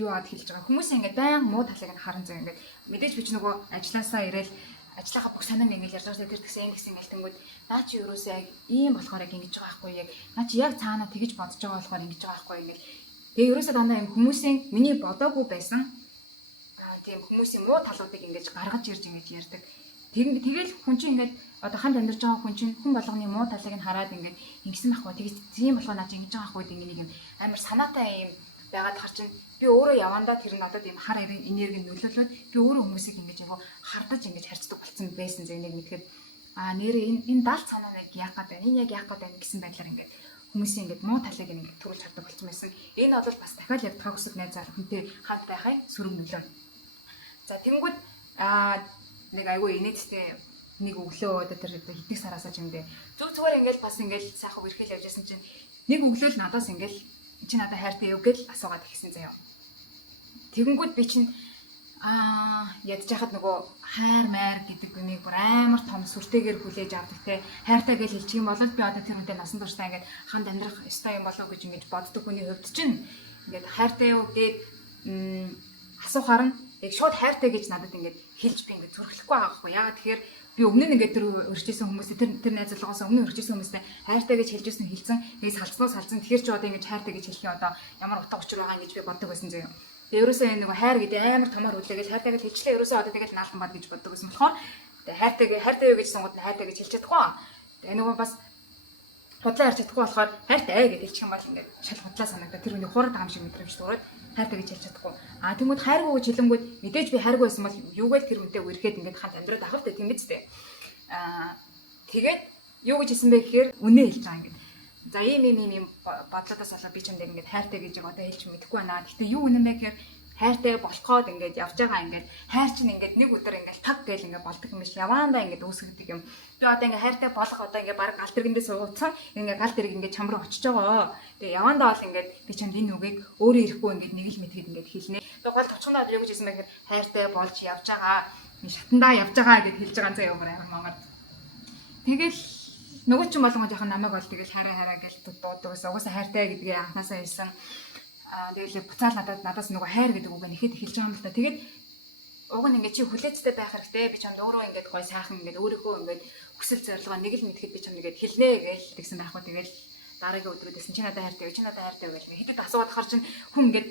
юу ад хэлж байгаа хүмүүс ингэж баян муу талыг нь харан зав ингэж мэдээж би ч нөгөө ажилласаа ирээл ажлынхаа бүх санааг ингэж ярьж байгаа тэр тэгсэн ингээл тэнгүүд наа чи ерөөсөө яг ийм болохоор яг ингэж байгаа байхгүй яг наа чи яг цаанаа тэгж бодож байгаа болохоор ингэж байгаа байхгүй ингэж тэгээ ерөөсөө дандаа юм хүмүүсийн миний бодоогүй байсан тийм хүмүүсийн муу талуудыг ингэж гаргаж ирж ингэж ярьдаг тэгэл хүн чинь ингэж одоо хамт амьдарч байгаа хүн чинь хүн болгоны муу талыг нь хараад ингэж ингэсэн байхгүй тэгж тийм болохоор наа чи ингэж байгаа байхгүй гэдэг нэг юм амар санаатай юм байгаад хар чинь би өөрөө явандаа тэр надад юм хар энерги нөлөөлөд би өөрөө хүмүүсийг ингэж яг хардаж ингэж харьцдаг болсон байсан зэ нэг мэдхэд нэрээ энэ даалт санаа нэг яах гээд байна энэ яг яах гээд байна гэсэн байдлаар ингэж хүмүүсийн ингэж муу талыг ингэ төрүүлж хардаг болсон байсан. Энэ бол бас дахиад яг токсик найз залхантай хамт байхын сөрөг нөлөө. За тэнгүүд нэг айгүй инээдтэй нэг өглөө одоо тэр хитэх сараасаа ч юм дээ зүгээр ингээл бас ингээл сайхан үргэлж явж байсан чинь нэг өглөө л надаас ингээл чи надад хайртай юу гэж асуугаад ирсэн заяа. Тэгэнгүүт би чинь ядж хахад нөгөө хайр майр гэдэг үнийг бүр амар том сүртэйгээр хүлээж авдаг те хайртай гэж хэлчих юм бол би одоо тэр хүнтэй насан туршдаа ингээд ханд амьдрах ёстой юм болов гэж ингэж боддог хүний хувьд чинь ингээд хайртай юу гэд асуухаар нь яг шууд хайртай гэж надад ингээд хэлж би ингээд зүрхлэхгүй байгаа байхгүй. Яагаад тэгэхээр би өмнө нь ингээд тэр өрчижсэн хүмүүстэй тэр найзлуугаас өмнө өрчижсэн хүмүүстэй хайртай гэж хэлжсэн хэлсэн. Тэгээд салцнаас салцсан. Тэгэхээр ч одоо ингэж хайртай гэж хэлэх юм одоо ямар утга учир байгаа гэж би боддог байсан зөө. Тэгээд ерөөсөө энэ нэг хайр гэдэг амар томор хүлээгээл хайртай гэж хэлчлээ. Ерөөсөө одоо тэгэл наалтан бад гэж боддог байсан болохоор тэгээд хайртай юу гэж сонгоод хайртай гэж хэлж чадахгүй. Тэгээд нөгөө бас худлаа ярьж чадахгүй болохоор хайртай гэж хэлчих юм бол ингээд шал худлаа санагдаа тэр хүний хуураад байгаа юм шиг мэдрэмж төрөөд хайртай гэж хэлж чадахгүй. Тэгмүүд хайргүй гэж хэлэнгүүд мэдээж би хайргүй байсан бол юугээл тэр үнтэй үерхэд ингээд хант амьдраад авах хэрэгтэй тийм биз дээ. Тэгээд юу гэж хэлсэн бэ гэхээр үнэ хэлж байгаа ингээд. За ийм бодлоодоос болоод би ч ингээд хайртай гэж одоо хэлж мэдэхгүй байна. Гэхдээ юу үнэн бэ гэхээр хайртай болоход ингээд явж байгаа ингээд хайр чинь ингээд нэг өдөр ингээд таг гээл ингээд болдог юм биш яваандаа ингээд үүсгдэг юм. Би одоо ингээд хайртай болох одоо ингээд баг гал тэргэндээ сууцсан ингээд гал тэрэг ингээд чам руу очиж байгаа. Тэгээ яваандаа бол ингээд би чамд энэ үгийг өөрөө ирэхгүй ингээд нэг л мэдгээд ингээд хэлнэ. Тэгээ гол товчгондоо юу гэж хэлсэн бэ гэхээр хайртай болж явж байгаа. Шатандаа явж байгаа гэж хэлж байгаа заа ямар амар. Тэгэл нөгөө ч юм болгоо жоохон намайг бол тэгэл хараа гэж дууддаг гэсэн. Угаасаа хайртай гэдгээ анханасаа хэлсэн. Тэгэл буцаал надаас нөгөө хайр гэдэг үг нэхэд эхэлж байгаа юм л да. Тэгээд уг нь ингээд чи хүлээцтэй байх хэрэгтэй. Би чамд өөрөө ингээд гой сайхан ингээд өөрийнхөө ингээд хүсэл зорилгоо нэг л мэдхэд би чамд ингээд хэлнэ гэж тэгсэн байхгүй. Тэгэл дараагийн өдрөөдөөс чи надад хайртай гэж хэдэд асуугаад ахаар чин хүн ингээд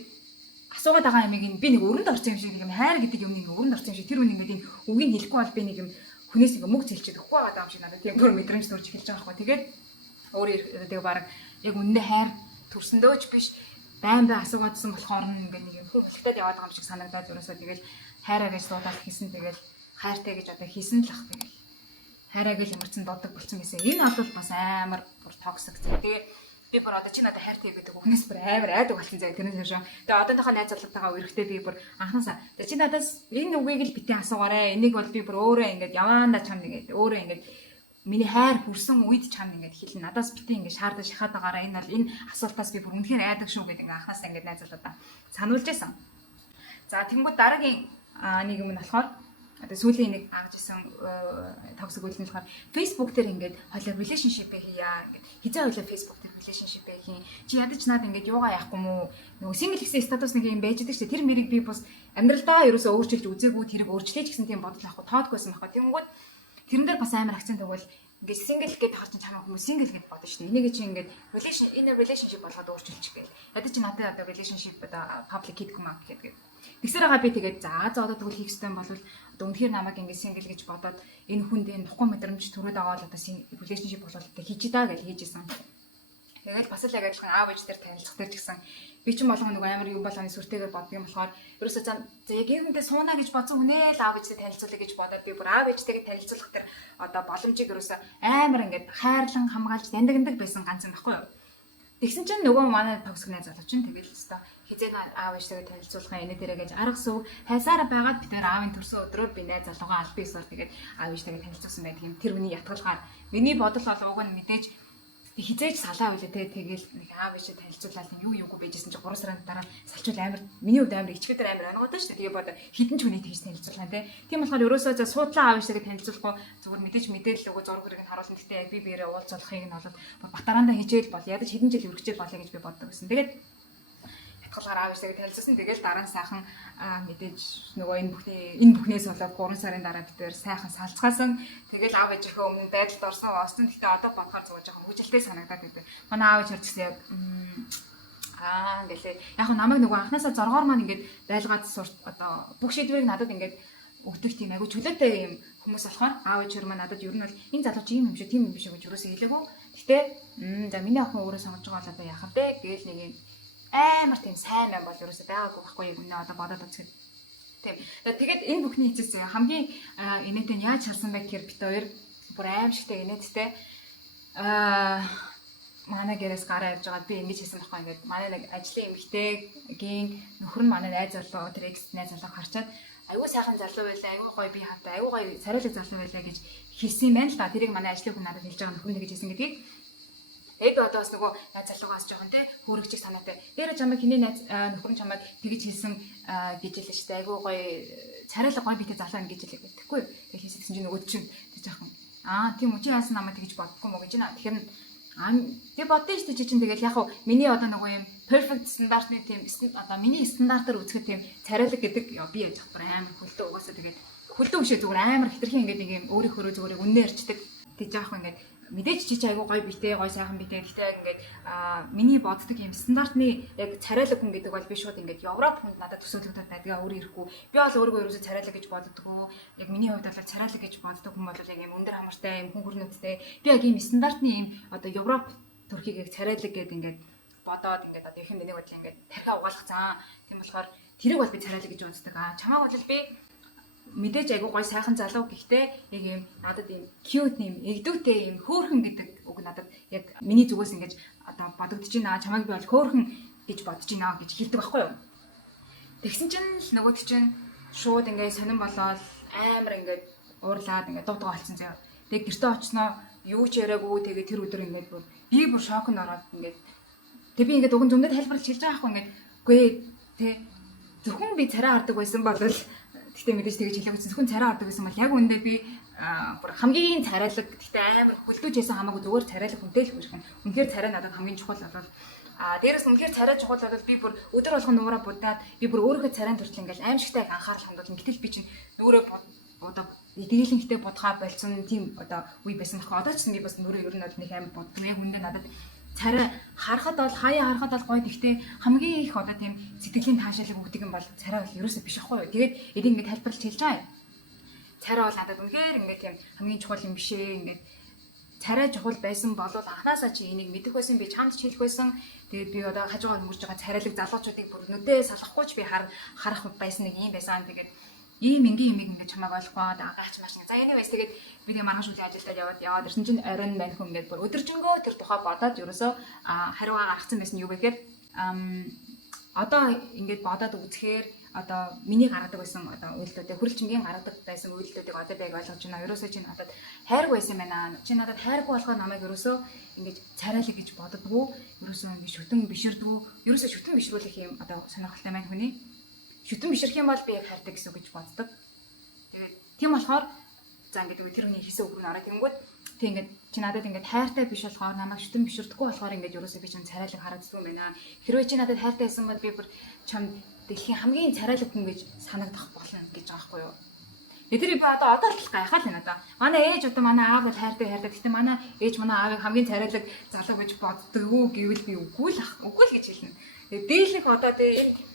асуугаад байгаа юмыг би нэг өрөнд орсон юм шиг нэг юм хайр гэдэг юмны өрөнд орсон юм шиг тэр хүн ингээд энэ үгийг хэлэхгүй бол би нэг юм хүнээс ингээд мөг зэлчээд өгөхгүй байгаа юм шиг надад тийм бүр мэдрэмж төрж эхэлж байгаа байхгүй. Тэгээд өөрөө тэгээ баг яг үнэндээ хайр төрсөндөөч биш байн асуугаадсан болохоор ингээд нэг юм хүн хөлтөд яваад байгаа юм шиг санагдаад ерөөсөө тэгэл хайраа гэж дуудаад хийсэн тэгэл хайртай гэж одоо хийсэн л ах тэгэл хайраа гэж ямарчсан дуудаг болсон гэсэн. Энэ бол бас амар бүр токсик. Тэгээ би бүр одоо чи надад хайртай гэдэг үгнээс бүр амар айдаг болсон заяа тэрнээс шүү. Тэгээ одоонтойгоо найз залуутайгаа үерхтэй би бүр анхнаасаа чи надаас энэ үгийг л битэн асуугаарай. Энийг бол би бүр өөрөө ингээд яваандаа чам нэгээд өөрөө ингээд миний хайр хүрсэн үед чамд ингээд хэлнэ. Надаас битэн ингээд шаардаж шахаад байгаараа энэ бол энэ асуултаас би бүр үнэхээр айдаг шүү гэдэг ингээд анхнаасаа ингээд найз залуудаа сануулж байсан. За тэнгууд дараагийн нэг юм нь болохоор одоо сүүлийн нэг агж исэн токсик үйлдэл болохоор Facebook дээр ингээд хойлоо relationship хийя ингээд хизээ хойлоо Facebook дээр relationship хийн. Чи ядаж наад ингээд юугаа яахгүй мүү? Нөгөө single гэсэн статус нэг юм байж байгаа шүү дээ. Тэр мэрийг би бас амьдралдаа ерөөсөө өөрчилж үзээгүй тэрийг өөрчлөж гэсэн тийм бодол авахгүй тоодгүйсэн байхгүй. Тэнгууд тэрэн дээр бас амар акцент өгвөл ингээд single гэдэг харж чамаа хүмүүс single гэж бодно шүү дээ. Энийг чи ингээд relationship болгоод өөрчилчих гээл. Ядаж чи надад одоо relationship одоо public хийдэг юм аа гэдэг. Тэгсээр байгаа би тэгээд за одоо тэгвэл хийх ёстой юм бол одоо үнэхээр намайг ингээд single гэж бодоод энэ хүнд энэ нухгүй мэдрэмж төрөөд байгаа бол одоо relationship болоод одоо хийж даа гэж хийжсэн. Тэгээд бас л яг адилхан аав ээж дээр танилцах дээр ч гэсэн би ч болгоо нэг амар юм болгоны сүртэйгээр боддог юм болохоор ерөөсөө за яг юм дээр суунаа гэж бодсон хүнээ л аав ээжтэй танилцуулъя гэж бодоод би бүр аав ээжтэйгээ танилцуулах тэр одоо боломжийг ерөөсөө амар ингээд хайрлан хамгаалж дандаг байсан ганц юм баггүй юу. Тэгсэн чинь нөгөө манай токсик найз залуу чинь тэгэл өстой хизээ аав ээжтэйгээ танилцуулах энэ дээрээ гэж арга суув хайсаараа байгаад бид нэр аавын төрсөн өдрөө би найз залуугаа аль биесээр тэгээд аав ээжтэйгээ танилцуулсан байдаг юм. Тэр хүний ятгалгаар миний бодол бол уг нь мэдээж хизээж салаа байлаа тэгэл нэг аав ээжээ танилцуулаад юу юугүй байжсэн чинь 3 сарын дараа салчул амар миний хувьд амар ичгэдэр амар ангуудаа шүү дээ. Тэгээ бод хитэн ч хүний тэгж танилцуулна тийм болохоор ерөөсөө за суудлаа аав ээжтэйгээ танилцуулах зүгээр мэдээж мэдээлэл өгөө зураг хэрэг харуулна. Гэхдээ би биэрээ уулзуулахыг нь бол батараандаа хичээл бол ядаж хэдэн жил үргэлжлэл болъё гэж би боддог байсан. Тэгээд ятгалгаар аав ээжтэйгээ танилцуулсан. Тэгэл дараа нь сайхан мэдээж нөгөө энэ бүхнээс болоод 3 сарын дараа бид сайхан салцгаасан. Тэгэл аав ээжийнхээ өмнө байдалд орсон осон. Гэхдээ одоо бодохоор зүгээр жоохон хүчилтэй санагдаад байдаг. Манай аав ээж харчихсан яг ингээл яг намайг нөгөө анханасаа зоргоор маань ингээд байлгаад сурт одоо бүх шийдвэрийг надад ингээд өгдөг тийм айгу чөлөөтэй юм хүмүүс болохоор аав ээж маань надад ер нь бол энэ залуу чи юм шиг тийм юм биш гэж юусоо хэлээгүй. Гэхдээ за миний охин өөрөө сонгож байгаа бол одоо яах вэ гээл нэг юм амар тийм сайн юм бол ерөөсөй байгаагүй байхгүй юм нэ одоо бодоод үзэхэд тийм. Тэгээд энэ бүхний эцэс хамгийн инээдтэй нь яаж харсан бэ гэхээр бид хоёр бүр аимшигтэй инээдтэй манай гэрээс гараа явж байгаа би ингэж хэлсэн байхгүй ингээд манай нэг ажлын эмэгтэйгийн нөхөр нь манай найз залуу тэр экс найз залуу харчаад аюу сайхан залуу байлаа аюу гоё би хаатай аюу гоё царайлаг залуу байлаа гэж хэлсэн юм байна л да. Тэрийг манай ажлын хүн надад хэлж байгаа нөхөр нь гэж хэлсэн гэдгийг яг одоо бас нөгөө найз залуугаас жоохон тий хөөрөгчиг санаатай. Дээр чамайг хиний найз нөхөр нь чамайг тэгж хэлсэн гэж хэлсэн шүү дээ. Айгуу гоё царайлаг гоё битэй залуу гэж хэлээ гэхгүй. Тэгээ хэлсэн чинь нөгөө чинь тий жоохон тийм үү чи яасан намайг тэгж бодохгүй мó гэж нэ. Тэгэхээр би бодсон шүү дээ чи чинь тэгэл яг хав миний одоо нөгөө юм perfect стандартны тийм одоо миний стандартаар үзэхэд тийм царайлаг гэдэг би яаж бүр амар хөлдөө угаасаа тэгээд хөлдөө бишээ зүгээр амар хитрхийн ингээд нэг юм өөрийнхөө зүгээр үнээр ярьцдаг. Тэг яах вэ ингээд мэдээж чи айгу гоё битээ гоё сайхан битээ гэхдээ ингээд миний боддог юм стандартны яг царайлаг хүн гэдэг бол би шууд ингээд Европ хүнд надад төсөөлөгдөд байдгаа өөр ирэхгүй. Би бол өөрийгөө ерөөсөө царайлаг гэж боддоггүй. Яг миний хувьд бол царайлаг гэж боддог хүн бол яг юм өндөр хамартай юм хүн хөрнүүдтэй. Би яг юм стандартны юм одоо Европ төрхийг яг царайлаг гэдэг ингээд бодоод ингээд одоо их юм нэг бодлоо ингээд тархиа угаалгацсан. Тийм болохоор тэрийг бол би царайлаг гэж боддог. Чамаа бол би мэдээж айгу гой сайхан залуу гэхдээ яг юм надад юм cute юм эгдүүтэй юм хөөрхөн гэдэг үг надад яг миний зүгээс ингэж одоо бодогдож байна. Чамайг би бол хөөрхөн гэж бодож байна гэж хэлдэг байхгүй юу. Тэгсэн чинь нөгөөд чинь шууд ингээд сонирн болоод амар ингээд уурлаад ингээд дутгаа олцсон заяа. Тэгээ гэртээ очсноо юу ч яриаггүй тэгээ тэр өдөр ингээд би бүр шокнд ороод ингээд тэг би ингээд уган зөндөө тайлбарлаж хэлж байгаа байхгүй ингээд үгүй тэг зөвхөн би царай хардаг байсан бол гэхдээ мэдээж тэгэж хэлээгүй зөвхөн царай ордог гэсэн бол яг үндэ би бүр хамгийн царайлаг гэхдээ амар хөлдөөж байсан хамаагүй зүгээр царайлаг хүнтэй л хүрхэн. Үнэхээр царай надад хамгийн чухал болол дээрээс үнэхээр царай чухал болол би бүр өдөр болгон нуураа будаад би бүр өөрийнхөө царайн төрөл ингээл аимшигтай анхаарал хандуул. Гэтэл би чинь нүрээ одоо дийлэнхтэй бодхаа болцсон тийм одоо үе байсан бохоо. Одоо ч гэсэн би бас нүрээ ер нь бол нэг амар боддог. Яг үндэ надад царай харахад бол хаяа харахад бол гоё гэхдээ хамгийн их одоо тийм сэтгэлийн таашаалыг өгдөг юм бол царай бол ерөөсөө биш ахгүй юу. Тэгээд энийг ингээд тайлбарлаж хэлж байгаа юм. Царай бол надад үнэхээр ингээд тийм хамгийн чухал юм биш ээ. Ингээд царай чухал байсан бол анханасаа чи энийг мэдэх байсан би чамд ч хэлэх байсан. Тэгээд би одоо хажуугаар хөнгөрч байгаа царайлаг залуучуудыг бүр нүдээ салахгүй ч би харах байсан нэг юм байсан. Тэгээд ийм энгийн юмыг ингээд чамайг ойлгохоо гаач маш нэг. За anyways тэгээд би тэгээ маргааш үлийн ажилдаа яваад ирсэн чинь оройн байна хүн ингээд бүр өдөржингөө тэр тухай бодоод ерөөсөө хариугаа гаргацсан байсан юу гэхээр одоо ингээд бодоод үзэхээр одоо миний гаргадаг байсан одоо үйлдэлүүдээ хүрэлчингийн гаргадаг байсан үйлдэлүүдийг одоо би яг ойлгож байна. Ерөөсөө чи надад хайрг байсан байна. Чи надад хайрг болохоор намайг ерөөсөө ингээд царайлаг гэж боддгоо. Ерөөсөө ингээд шүтэн биширдгүү. Ерөөсөө шүтэн бишрүүлэх юм одоо сонирхолтой байна хүний. Шүтэн бишрэх юм бол би яг хайртай гэсэн үг гэж боддог. Тэгээд тийм болохоор за ингээд тэр хүний хийсэн үг нь ороод тэнгүүд тэг ингээд чи надад ингээд хайртай биш болохоор намайг шүтэн биширдэггүй болохоор ингээд ерөөсөө би чинь царайлаг харагддаг юм байна. Хэрвээ чи надад хайртай байсан бол би бүр чам дэлхийн хамгийн царайлаг хүн гэж санагдах болно гэж байгаа байхгүй юу. Тэр би одоо л гайхаад байна одоо. Манай ээж одоо манай аав хайртай. Гэхдээ манай ээж манай аавыг хамгийн царайлаг залуу гэж боддог үү гэвэл би үгүй л гэж хэлнэ. Дийлэнх одоо энэ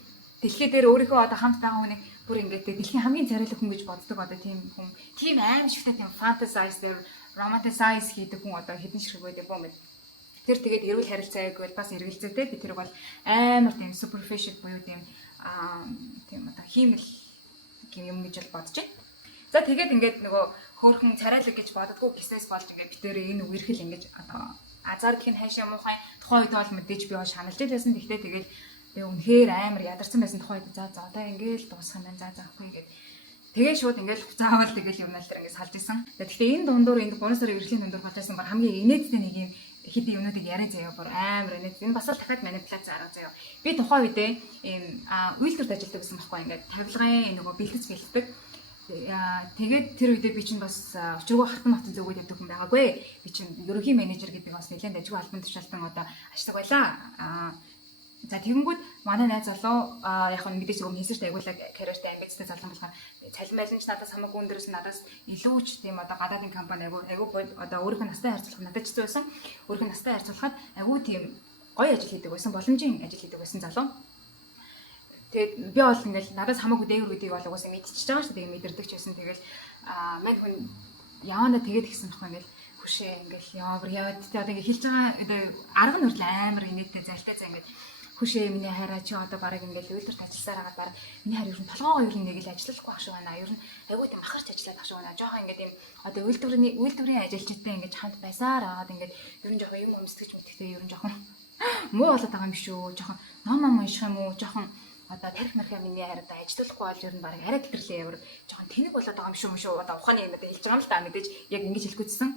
дэлхий дээр өөрийнхөө одоо хамт байгаа хүнийг бүр ингээд дэлхийн хамгийн царайлаг хүн гэж боддог одоо тийм хүн. Тийм аимшигтай тийм fantasize дээр romanticize хийдэг хүн одоо хэдэн ширхэг байдаг юм бэ? Тэр тэгээд эрүүл харилцаа гэвэл бас эргэлзээтэй. Би тэр бол амар тийм superficial буюу тийм одоо хиймэл юм гэж бодож байна. За тэгээд ингээд нөгөө хөөрхөн царайлаг гэж боддгоо гисээс болж ингээд битэрээ энэ үерхэл ингээд одоо азар гэх нь хайшаа муухай тухайн үед бол мэдээж би бол шаналж байсан. Гэхдээ тэгээд би үнэхээр амар ядарсан байсан тухайн үед за одоо ингээд дуусах юм байна. За ахгүй ингээд тэгээ шууд ингээд заавал тэгэл юм нал тэр ингээд салж исэн. Гэхдээ энэ дундуур энэ 3 сарын эрхлийн дундуур батсан бар хамгийн инээдтэй нэг юм хэдийн юмнуудыг яриа заяа бүр амар инээд. Энэ бас л дахиад манипуляц арга заяа. Би тухайн үедээ ийм үйлдвэрт ажилладаг гэсэн байхгүй ингээд тавилгын нөгөө бэлтгэц бэлтдэг. Тэгээд тэр үедээ би чинь бас өчргөө хартан мартан зөвгөөд явдаг хүн байгаагүй. Би чинь ерөнхий менежер гэдэг бас нэлээд ажгүй албан тушаалтан одоо ашдаг байлаа. За тэгэнгүүт манай найз залуу яг нь мэдээж зөвхөн хийсэрт агуулаг карьертэй амбицтай залуу болохоор цалин байланч надаас хамаагүй өндөрөөс надаас илүү ч тийм одоо гадаадын компани агуу одоо өөрийнхөө настай харьцуулах надад ч байсан. Өөрийнхөө настай харьцуулахад агуу тийм гоё ажил хийдэг байсан, боломжийн ажил хийдэг байсан залуу. Тэгээд би бол ингээл надаас хамаагүй дээгүүр гэдгийг бол угаасаа мэдчихэж байгаа шүү дээ. Тэгээд мэдэрдэг ч байсан. Тэгэл мань хүн явандаа тэгээд гисэн баггүй ингээл хүшээ ингээл яваад тэгээд одоо ингээл хэлж байгаа одоо арга нь хүртэл амар инээдтэй залтай за ингээд хүшээ миний хайраа чи одоо барыг ингээл үйлдвэрт ажилласаар хагаад бараг миний хайр ер нь толгоогоо ер нь нэг л ажиллахгүй ах шиг байна. Ер нь айгүй тийм махарч ажиллаад ах шиг байна. Жохон ингээд юм одоо үйлдвэрийн ажилчтай ингээд хамт байсаар агаад ингээд ер нь жохон юм өмсдөгч мэтгтэй ер нь жохон муу болоод байгаа юм шүү. Жохон ном унших юм уу? Жохон одоо тарих мархаа миний хайраа ажиллахгүй бол ер нь бараг арай гэтэрлээ ямар жохон тэнэг болоод байгаа юм шүү. Одоо ухааны юм одоо хэлж байгаа юм л да мэдээж яг ингэж хэлэхгүйсэн.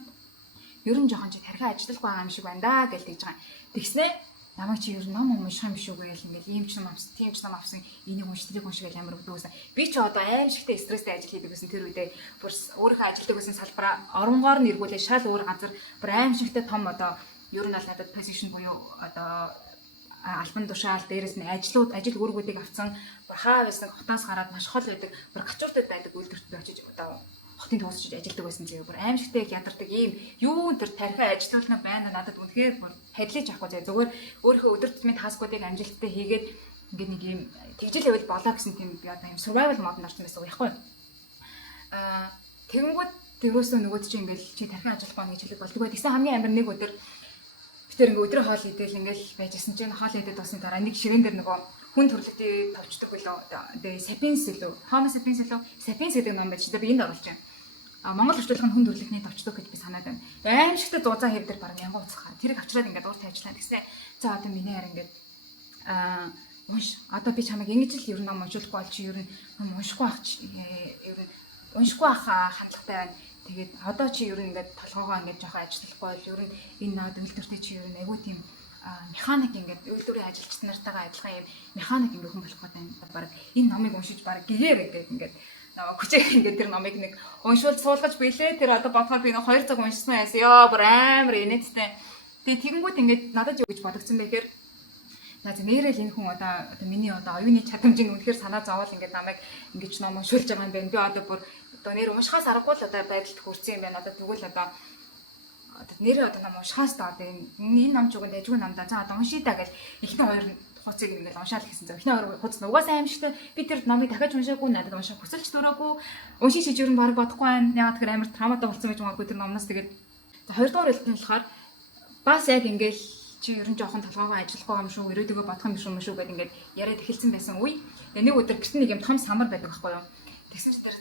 Ер нь жохон чи тарихаа ажиллахгүй байгаа юм шиг байна да гэж тэгж байгаа. Тэгснэ намайг чи ер нь ном унших юм биш үү гээл ингээл ийм ч ном авсан, тийм ч ном авсан, энийг унш, тэрийг унш гэл амар өгдөөсөн. Би ч одоо аимшигтэй стресстэй ажил хийдэг гэсэн тэр үедээ бүр өөрийнхөө ажилдаг гэсэн салбараа оронгоор нь эргүүлээ шал өөр газар бүр аимшигтэй том одоо ер нь бол надад position буюу одоо албан тушаал дээрээс нь ажил үүргүүдийг авсан хаа байсан хотоос гараад маш хол байдаг бүр гачууртад байдаг үйлдвэрт очиж одоо хотын тусч ажилладаг байсан зэвэр бүр аимшигтэй ядардаг ийм юу тэр тархиа ажилтуулна байна надад үнэхээр бүр хадлиж авахгүй зэ зүгээр өөрийнхөө өдөр тутмын таскуудыг амжилттай хийгээд ингээд нэг ийм тэгжил байвал болоо гэсэн тийм би одоо ийм survival mode нарч байсан байхгүй тэгэнгүүт тэрөөсөө нөгөөд чи ингээд чи тархиа ажиллахгүй нэг хэлэг болдог бай. Тэгсэн хамгийн амар нэг өдөр тэр ингээ өдрөө хоол идэл ингээл байжсэн чинь хоол идэд басны дараа нэг ширээн дээр нөгөө хүн төрлөختөй товчдог билүү. Тэгээ Sapiens илүү, Homo sapiens илүү, Sapiens гэдэг ном байж би энд оруулж байна. Монгол орчуулгын хүн төрлөختний товчдог гэж би санаад байна. Аимшигтай дууцаа хэв дээр баг мянган уцах хаа. Тэрийг авчраад ингээ дууртай ажиллана. Тэгсэн. За одоо миний харин ингээ унш одоо би чамайг ингэж л ер нь ном уншуулахгүй бол чи ер нь ном уншихгүй байх чи ер нь уншихгүй байх хандлагатай байна. Тэгээд одоо чи ер нь ингээд толгоогоо ингээд жоохон ажиллахгүй бол ер нь энэ наад үйлдвэртэй чи ер нь айгүй тийм механик ингээд үйлдвэрийн ажилчид нартайгаа адилхан юм механик ингээд хүн болох гэдэг баг энэ номыг уншиж баг гэгээр ингээд нөгөө хүчээр ингээд тэр номыг нэг уншуул суулгаж билээ тэр одоо бодохоор би нэг 2 цаг уншсан байсан ёо бүр амар инээдтэй. Тэгээд тэгэнгүүт ингээд надад юу гэж бодогдсон бэ гэхээр наад нэрэл энэ хүн одоо миний одоо оюуны чадамжийг үнэхээр санаа зовоол ингээд намайг ингэж ном уншуулж байгаа юм байна. Би одоо бүр одоо нэр уншихаас аргагүй л одоо байдалд хүрсэн юм байна. Одоо тэгвэл одоо нэр одоо ном уншихаас та одоо энэ ном ч үгэнд ажгүй ном да. За одоо уншия да гэж эхний хоёр хуцыг ингээд уншаал гэсэн. За эхний хоёр хуц нь угаасаа аимшигтай би тэр номыг дахиад уншаагүй надад унших хүсэлж төрөөгүй. Уншиж хийж ер нь баг бодохгүй байна. Яг тэр амар травматай болсон гэж магадгүй тэр номноос тэгээд за хоёрдугаар хэлбэл нь болохоор бас яг ингээд чи ер нь жоохон толгоогоо ажиллахгүй юм шүү, өрөөдөгөө бодох юм шүү гэдэг ингээд яриад эхэлсэн байсан үе. Тэгээ нэг өдөр гэрт нэг юм том самар байдаг байхгүй юу. Тэгсэн чи тэр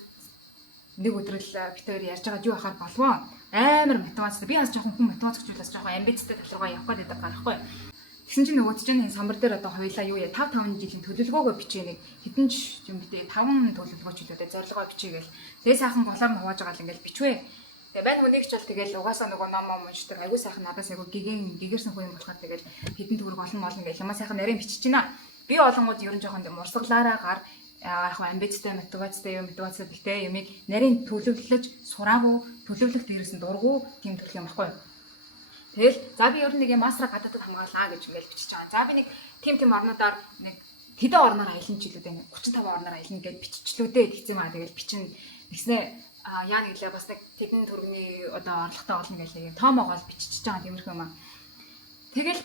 нэг өдөр л битээр ярьж байгаа юу ахаар болвоо. Амар мотивацтай. Би бас жоохон хүн мотивац гэж бас жоохон амбицтай талруугаа явах гээд байдаг байхгүй юу. Тэгсэн чи нөгөөд чинь энэ самбар дээр одоо хоёлаа юу яа 5 жилийн төлөвлөгөөгөө бичээ нэг хэдэн юм битээ 5 төлөвлөгөөч үлээдэ зорилгоо бичээгээл. Тэгээ сайхан голоор нь хувааж байгаа л ингээд бичвэ. Тэгээ байн хүнийг ч бол тэгэл угаасаа нөгөө ном уншдаг аягүй сайхан надаас аягүй гэгэрсэн хүн болохоор тэгэл хэдэн төгрөг олон ингээд хямаа сайхан нарийн бичиж байна. Би олонгууд ер нь жоохон мурсгалаараа гар яг амбицтай мотивацтай битээ юмыг нарийн төлөвлөж сураагүй төлөвлөх дээрээс нь дургу тийм төрх юм баггүй. Тэгэл за би ер нь нэг юм мастера гадаадд хамгаалаа гэж ингээд бичиж байгаа. За би нэг тийм орнуудаар нэг хэдэн орноор аялна ч илүүтэй 35 орноор аялна гэж биччихлүүдээ тэгсэн маа тэгэл бичин тэгснэ яа нэглээ бас нэг тэдэн төрөний одоо орлоготой болно гэж юм тоомоогоол бичиж байгаа тиймэрхүү юм аа. Тэгэл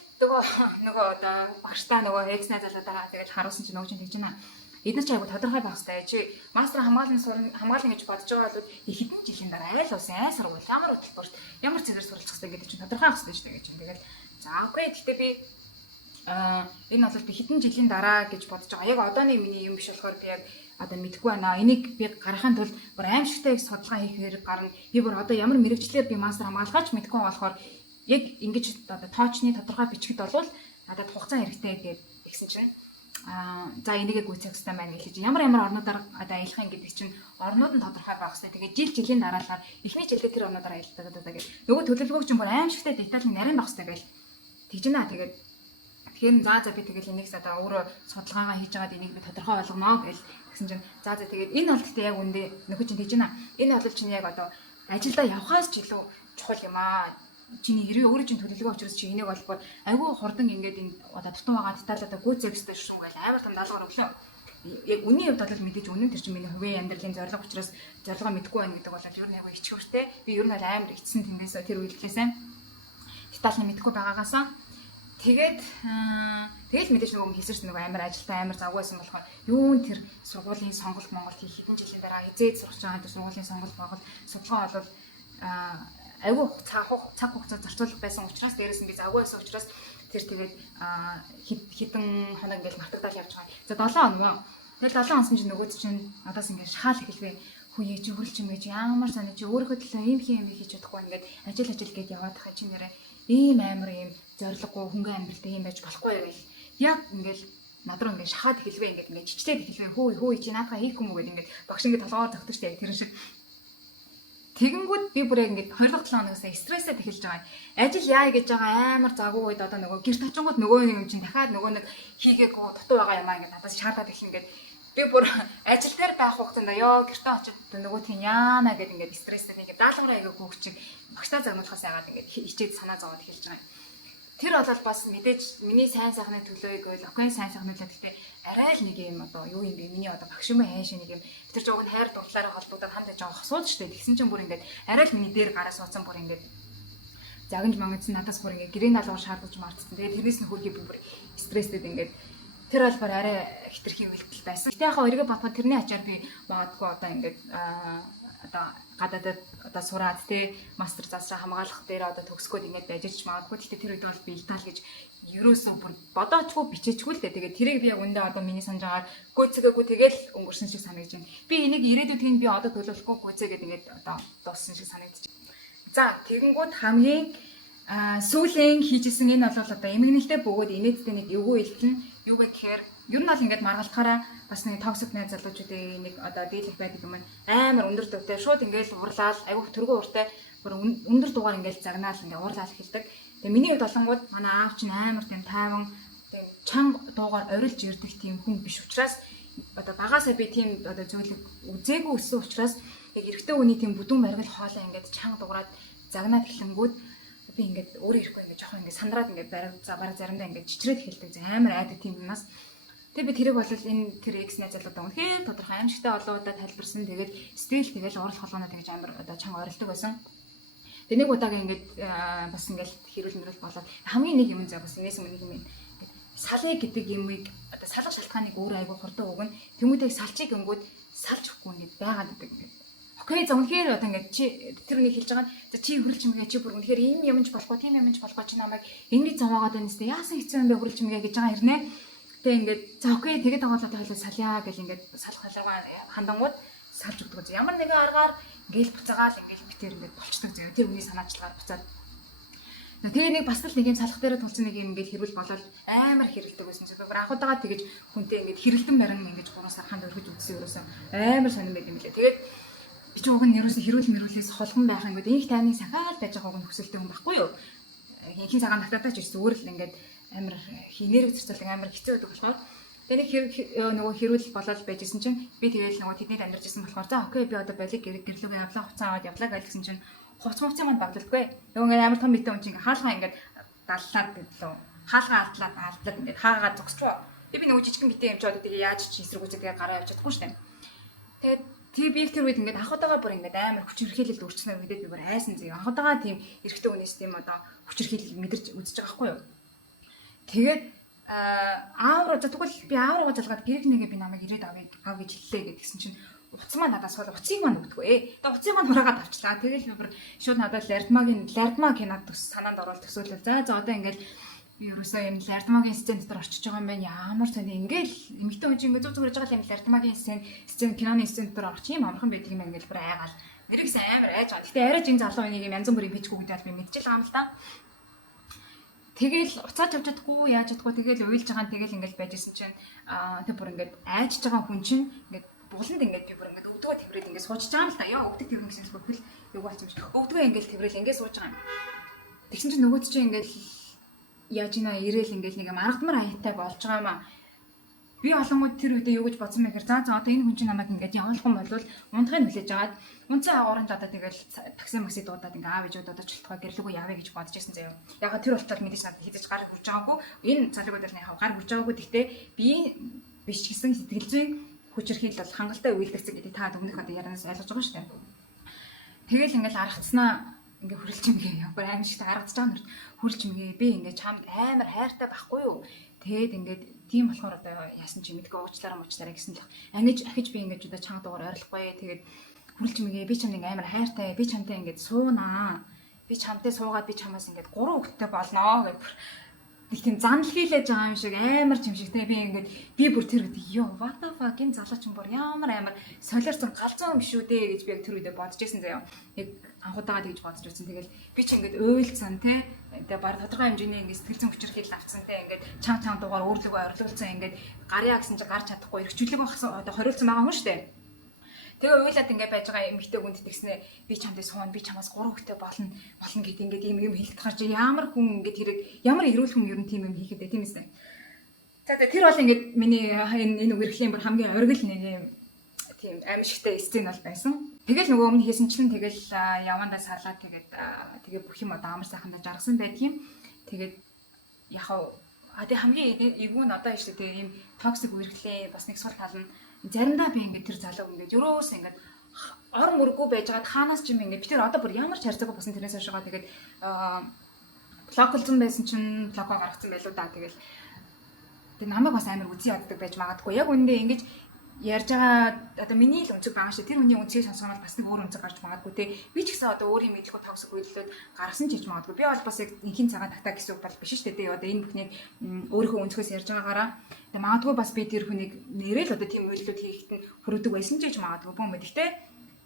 нөгөө одоо багштай нөгөө экс найзалаад байгаа тэгэл харуулсан чи нөгөө чинь тэгж байна. Эдгээр ч айгу тодорхой байх хэрэгтэй. Чи мастер хамгаална гэж бодож байгаа бол хэдэн жилийн дараа айл усын ай сургууль ямар хөтөлбөрт ямар цэгээр суралцах хэрэгтэй гэдэг чинь тодорхой байх хэрэгтэй шүү дээ гэж. Тэгэл за окей гэхдээ би энэ бол би хэдэн жилийн дараа гэж бодож байгаа. Яг одооний миний юм биш болохоор би яг одоо мэдэхгүй байна. Энийг би гаргахын тулд бүр аимшигтай их судалгаа хийх хэрэг гарна. Би бүр одоо ямар мэрэгчлэр би мастер хамгаалгаач мэдэхгүй болохоор яг ингэж одоо тоочны тодорхой бичгэд болвол надад хугацаа хэрэгтэй гэдэг тэгсэн чинь за энийгээ гүйцэх хэрэгтэй байна гэж ямар орнуудаар одоо аялах юм гэдэг чинь орнууд нь тодорхой байх хэрэгтэй. Тэгээд жилийн дараалал эхний жилдээ тэр орнуудаар аялдаг гэдэг. Нөгөө төлөвлөгөөг чинь бүр аимшигтай детальны нарийн байх хэрэгтэй гэж тэгж байна. Тэгээд тэгэхээр за би тэгэл энийг одоо өөрөө судалгаагаа хийж байгаад энийг би тодорхой болгоно гэж гэсэн чинь за тэгээд энэ бол гэхдээ яг үндэ нөхөд чинь тэгж байна. Энэ бол чинь яг одоо ажилдаа явхаас ч илүү чухал юм аа. Чиний өөрөө чинь төлөвлөгөө учраас чи энийг болбор айгүй хурдан ингээд энэ одоо тутам байгаа деталуудаа гүйцэвчтэй шүн байл амар том даалгавар өглөө. Яг үнийн хувьд бол мэдээж үнэн тэр чинь миний хувийн амьдралын зорилго учраас зорилгоо мэдэхгүй байна гэдэг бол ер нь айгүй ичгүүртэй. Би ер нь амар эцсэн тэнгээс тэр үйлдэлээсээ деталь мэдэхгүй байгаагаасаа тэгээд мэдээж нөгөө хийсэн чинь нөгөө амар ажилтаа амар завгүйсэн болохоор юун тэр сургуулийн сонголт Монголд хэдэн жилийн дараа хизээд сурч байгаа тэр сургуулийн сонголт байгал судалгаа бол айгүй цаг хугацаа зарцуулах байсан учраас дээрээс нь би завгүй байсан учраас тэр тэгээд хэдэн хоног ингээд мартагдал явж байгаа. За 7 хоног. Тэгээд 7 хоног чинь нөгөөд чинь надаас ингээд шахаал эхэлвэ. Хүүе чи хөрөлч юм гэж ямар санаа чи өөрийнхөө төлөө ийм хийж чадахгүй ингээд ажил гээд яваад байгаа чи нэрээ ийм амар ийм зориггүй хөнгөн амьдралтай юм байж болохгүй байл. Яг ингээд надруу ингээд шахаад эхэлвэ ингээд чичтээд эхэлвэ. Хөөе чи наадгаа хийх юм уу гэдэг ингээд багш ингээд толгоор тогтож штэ тэр шиг. Тэгэнгүүт би бүр ингээд 2-7 хоногоос стрессэд эхэлж байгаа. Ажил яа гэж байгаа амар завгүй үед одоо нөгөө гэрт очингууд нөгөө нэг юм чинь дахиад нөгөө нэг хийгээгүй дутуу байгаа юм аа ингээд надаас шаардаад эхлэн ингээд би бүр ажил дээр байх хугацаанд ёо гэртээ очиод нөгөө тийм яана гэдэг ингээд стресстэй ингээд даалгавраа айгаа гүгчих багтаа загнуулахаас яагаад ингээд хичээд санаа зовоод эхэлж байгаа. Тэр бол бас мэдээж миний сайн сайхны төлөө гэвэл окей сайн сайхны төлөө гэхдээ арай л нэг юм одоо юу юм бэ миний одоо багш юм хайш нэг юм тэр жог нь хайр дурлаараа холбогдоод хамт байж байгаа хосууд штэ тэгсэн чинь бүр ингээд арай л миний дээр гараа суудсан бүр ингээд загнаж мангацсан надаас бүр ингээд гэрээ налгуур шаардаж мартсан. Тэгээд тэрнээс нь хөргий бүр стресстэд ингээд тэр бол бүр арай хитрхийн үйлдэл байсан. Гэтэ яхаа эргээ бодоход тэрний ачаар би магадгүй одоо ингээд одоо гадаадад одоо сураад те мастер засраа хамгаалах дээр одоо төгсгөөд ингээд байж ч магадгүй. Гэтэ тэр үед бол би итал гэж ерөөсөө бүр бодоочгүй бичээчгүй л дээ. Тэгээд тэрийг би яг үндэ одоо миний санаж агаар гүйцэгээгүй тэгэл өнгөрсөн шиг санагдаж байна. Би энийг ирээдүйдгийг би одоо төлөвлөхгүй гүйцээгээд ингээд одоо дууссан шиг санагдаж байна. За тэгэнгүүт хамгийн сүүлийн хийжсэн энэ бол одоо эмгэнэлтэй бөгөөд инээдтэй нэг эвгүй илтгэн юу вэ гэхээр ер нь бол ингээд маргалтахаараа бас нэг токсик найз залуучуудын нэг одоо дийлэх байдаг юм амар өндөр дуутай шууд ингээд урлаад айгуух төргөө уртай бүр өндөр дугаар ингээд загнаал ингээд уурлаад эхэлдэг. Тэгээ миний хувьд болонгууд манай аав чинь амар тийм тайван тийм чанга дуугаар орилж ирдэг тийм хүн биш учраас одоо багаасаа би тийм одоо зүйлийг үзээгүй өссөн учраас яг эрэгтэй хүний тийм бүдүүн баргал хоолой ингээд чанга дуурайд загнаад эхлэнгүүд би ингээд өөрөө ирэхгүй ингээд жоохон ингээд сандраад ингээд бараг заримдаа ингээд чичрээд эхэлдэг амар айдаг тийм юмнаас тэг би тэрийг бол энэ тэр X найз залуудаа үнэхээр тодорхой аимшигтай олоодаа тайлбарсан. Тэгээд стил тэгэл урал холгооноо тэгж амар одоо чанга орилдог байсан. Тэг нэг удаагийн ингээд бас ингээд хэрүүл мөрөл болоод хамгийн нэг юм заа бас энэс өмнө юм салыг гэдэг юмыг одоо салах шалтгааныг өөр айгу хурдан өгнө. Тэмүүдэг салчиг өнгөд салж өгөхгүй ингээд байгаад гэдэг ингээд. Окей за үнэхээр одоо ингээд чи тэр үнийг хэлж байгаа нь за чи хөрөлж юмгээ чи бүр үнэхээр энэ юмж болохгүй тийм юмж болохгүй чи намайг ингэж зовоогоод байна сте яасан хэцүү юм бэ хөрөлж юмгээ гэж байгаа хэрнээ. Тэг ингээд за окей тэгээд байгаа л хойлоо салъя гэл ингээд салах халуугаа хандангууд салж өгдөг. Ямар нэгэн аргаар ингээл буцаагаал ингээл битэр ингээд болчдөг заяа. Тэр үний санаачлагаар буцаад. Тэгээ нэг бас л нэг юм салах дээр тулцсан нэг юм ингээд хэрүүл болоод амар хэрэлдэг байсан чи. Бүр анхудаага тэгэж хүнтэй ингээд хэрэлдэн барин ингээд 3 сарханд өргөж үтсэн ерөөсөө амар сонирн байт юм лээ. Тэгээд би ч уг нь ерөөсөө хэрүүл мэрүүлээс холгон байх ингээд инх тайны сахаал байж байгаа хүн хүсэлтэй хүн байхгүй юу? Хин цагаан татаатай ч зүгээр л ингээд амар энерги зарцуулах амар хэцүү байдаг болохоор тэгээ нөгөө хэрүүл болоод байжсэн чинь би тэгээл нөгөө тэдний амьдарч ирсэн болохоор за окей би одоо балиг гэрлүүгээ явлаа хуцаа аваад явлаа гэсэн чинь хуцмуцсан манд багдлалгүй нөгөө ингээд амар том мэдээ хүн чинь хаалгаа ингээд даллаад гэдлөө хаалгаа алдлаад ингээд хаагаа зогсчихоо би нөгөө жижигэн битээ юм чи одоо тэгээ яаж чи эсрэг үзээ тэгээ гараа явж чадахгүй шүү дээ тэгээд би тэр үед ингээд анхудаага бүр ингээд амар хүчирхийлэлд өрчснээр мэдээд би бүр айсан зөө анхудаага тийм эрэгтэй хүнээс тийм одоо хүчирхийлэл мэдэрч үзэж байгаа байхгүй юу. Тэгээд аавраа тэгвэл би аавраа залгаад гэрэг нэгээ би намайг ирээд авъя гэж хэллээ гэдгсэн чинь утас маань надаас бол уцыг маань өгдөггүй. Тэгээ уцыг маань хураагаад авчлаа. Тэгэл би бүр шууд надад лардмаг кинод санаанд ороод төсөөлөл. За одоо ингээд би ерөөсөө юм лардмагийн сцен дотор орчиж байгаа юм байна. Ямар сони ингээл эмэгтэй хүн чинь ингээд зүг зүгээр байгаа юм лардмагийн сцен киноны сцен дотор орчих юм амархан байдаг юм ингээд бүр айгаал. Нэрэгсэн амар айж байгаа. Гэтэ арай жин залуу нэг юм янз бүрийн бичгүй гэдэг би мэдчихэл байгаа юм л та. Тэгэл уцаач авч чадахгүй яаж чадахгүй тэгэл уйлж байгаа нь тэгэл ингээд байжсэн чинь тэг бүр ингээд айжж байгаа хүн чинь ингээд буланд ингээд би бүр ингээд өвдгөө тэврээд ингээд суучж байгаа юм л та. Яа өвдөг тэврэн гэсэн бүхэл юу болчих юм шиг. Өвдгөө ингээд тэврээл ингээд сууж байгаа юм. Тэгсэн чинь нөгөөд чинь ингээд яаж ийна ирээл ингээд нэг юм аргадмар аятай болж байгаа юм аа. Би олонгууд тэр үедээ юу гэж бодсон бэ гэхээр за одоо энэ хүн чинь намайг ингээд явуулсан болвол унтахыг хүлээж аваад унцаа агааранд одоо тэгэл такси макси дуудаад ингээ аав ээжүүд одоо чөлтгөө гэрлүүгөө явъя гэж бодож байсан заяа. Ягаад тэр болтол мэдээж надад хизэж гар хүрж байгаагүй. Энэ залгууд л яхав гар хүрж байгаагүй. Гэхдээ би биш гэсэн сэтгэл зүйн хүчирхийлэл бол хангалттай үйлдэгцэг гэдэг та өмнөх одоо ярианаас ойлгож байгаа шүү дээ. Тэгэл ингээл аргацснаа ингээ хөрөлж юмгээ бүр аим шиг аргацж байгаа нэр хөрөлж юмгээ би ингээ чамд амар хайртай байхгүй юу. Тэгэд ингээд тийм болохоор одоо яасан чи мэдгүй уучлаарай гэсэн л ангиж ахиж би ингээд одоо чанга дугаар ойрлохгүй. Тэгээд хөрөлж мэгээ би чамд амар хайртай би чамтай ингээд суунаа би чамтай суугаад би чамаас ингээд 3 хүүхэдтэй болноо гэж нэг тийм занл хийлээж байгаа юм шиг амар чимшигтэй би ингээд би бүр тэр үед ёо what the fuck энэ залууч юм бүр амар солиорсон галзуу юм шүү дээ гэж би яг тэр үедээ бодож ирсэн заяа. Яг анхудаага тэгж бодож ирсэн. Тэгэл би чи ингээд уйлцсан те тэгээ баг тодорхой хэмжээний ингээд сэтгэл зүйн хүчирхийлэл авцсан те ингээд чанга дугаар өөрлөгөө орилуулсан ингээд гарьяа гэсэн чи гарч чадахгүй эргчлэг одоо хориулсан байгаа юм шүү дээ. Тэгээ уйлаад ингээд байж байгаа эмэгтэй хүнд тэгснэ би чамдээ суун би чамаас 3 хүүхэдтэй болно гэд ингээд юм хэлдэг хаа чи ямар хүн ингээд хэрэг ямар эрүүл хүн ер нь тийм юм хийхэд тийм эсэ. За тэр бол ингээд миний энэ үерхлийн бүр хамгийн оргил нэг юм тийм аимшигтай сцен бол байсан. Тэгэл нөгөө өмнө хийсэн чинь тэгэл явандаа сарлаад тэгээд тэгээ бүх юм одоо амар сайхандаа жаргасан байдгийн. Тэгээд яг тэг хамгийн эвгүй нь одоо шүү дээ ийм токсик үерхлээ бас нэг сул тал нь заримдаа би ингээд тэр залуу ингээд ерөөс ингээд ор мөргөө байжгаад хаанаас ч юм ингээд би тэр одоо бүр ямар ч харьцаагүй болсон тэрнээс хойшоо тэгээд блоклзон байсан чинь блокоо гаргацсан байлуу да тэгэл тэг намайг бас амар үзий яддаг байж магадгүй яг үүндээ ингэж ярьж байгаа одоо миний л өнцөг байгаа шүү. Тэр хүний өнцгийг сонсгоноор бас нэг өөр өнцөг гарч магадгүй те. Би ч гэсэн одоо өөрийн мэдлэгөө токсик үйлдэлүүд гаргасан ч гэж магадгүй. Би бол бас яг инхийн цагаан татаа гэсэн үг бол биш шүү дээ. Одоо энэ бүхнийг өөрийнхөө өнцгөөс ярьж байгаагаараа тэгээ магадгүй бас би тэр хүнийг нэрэл одоо тийм үйлдэлүүд хийхэд нь хүрээдэг байсан ч гэж магадгүй бом мэд. Гэхдээ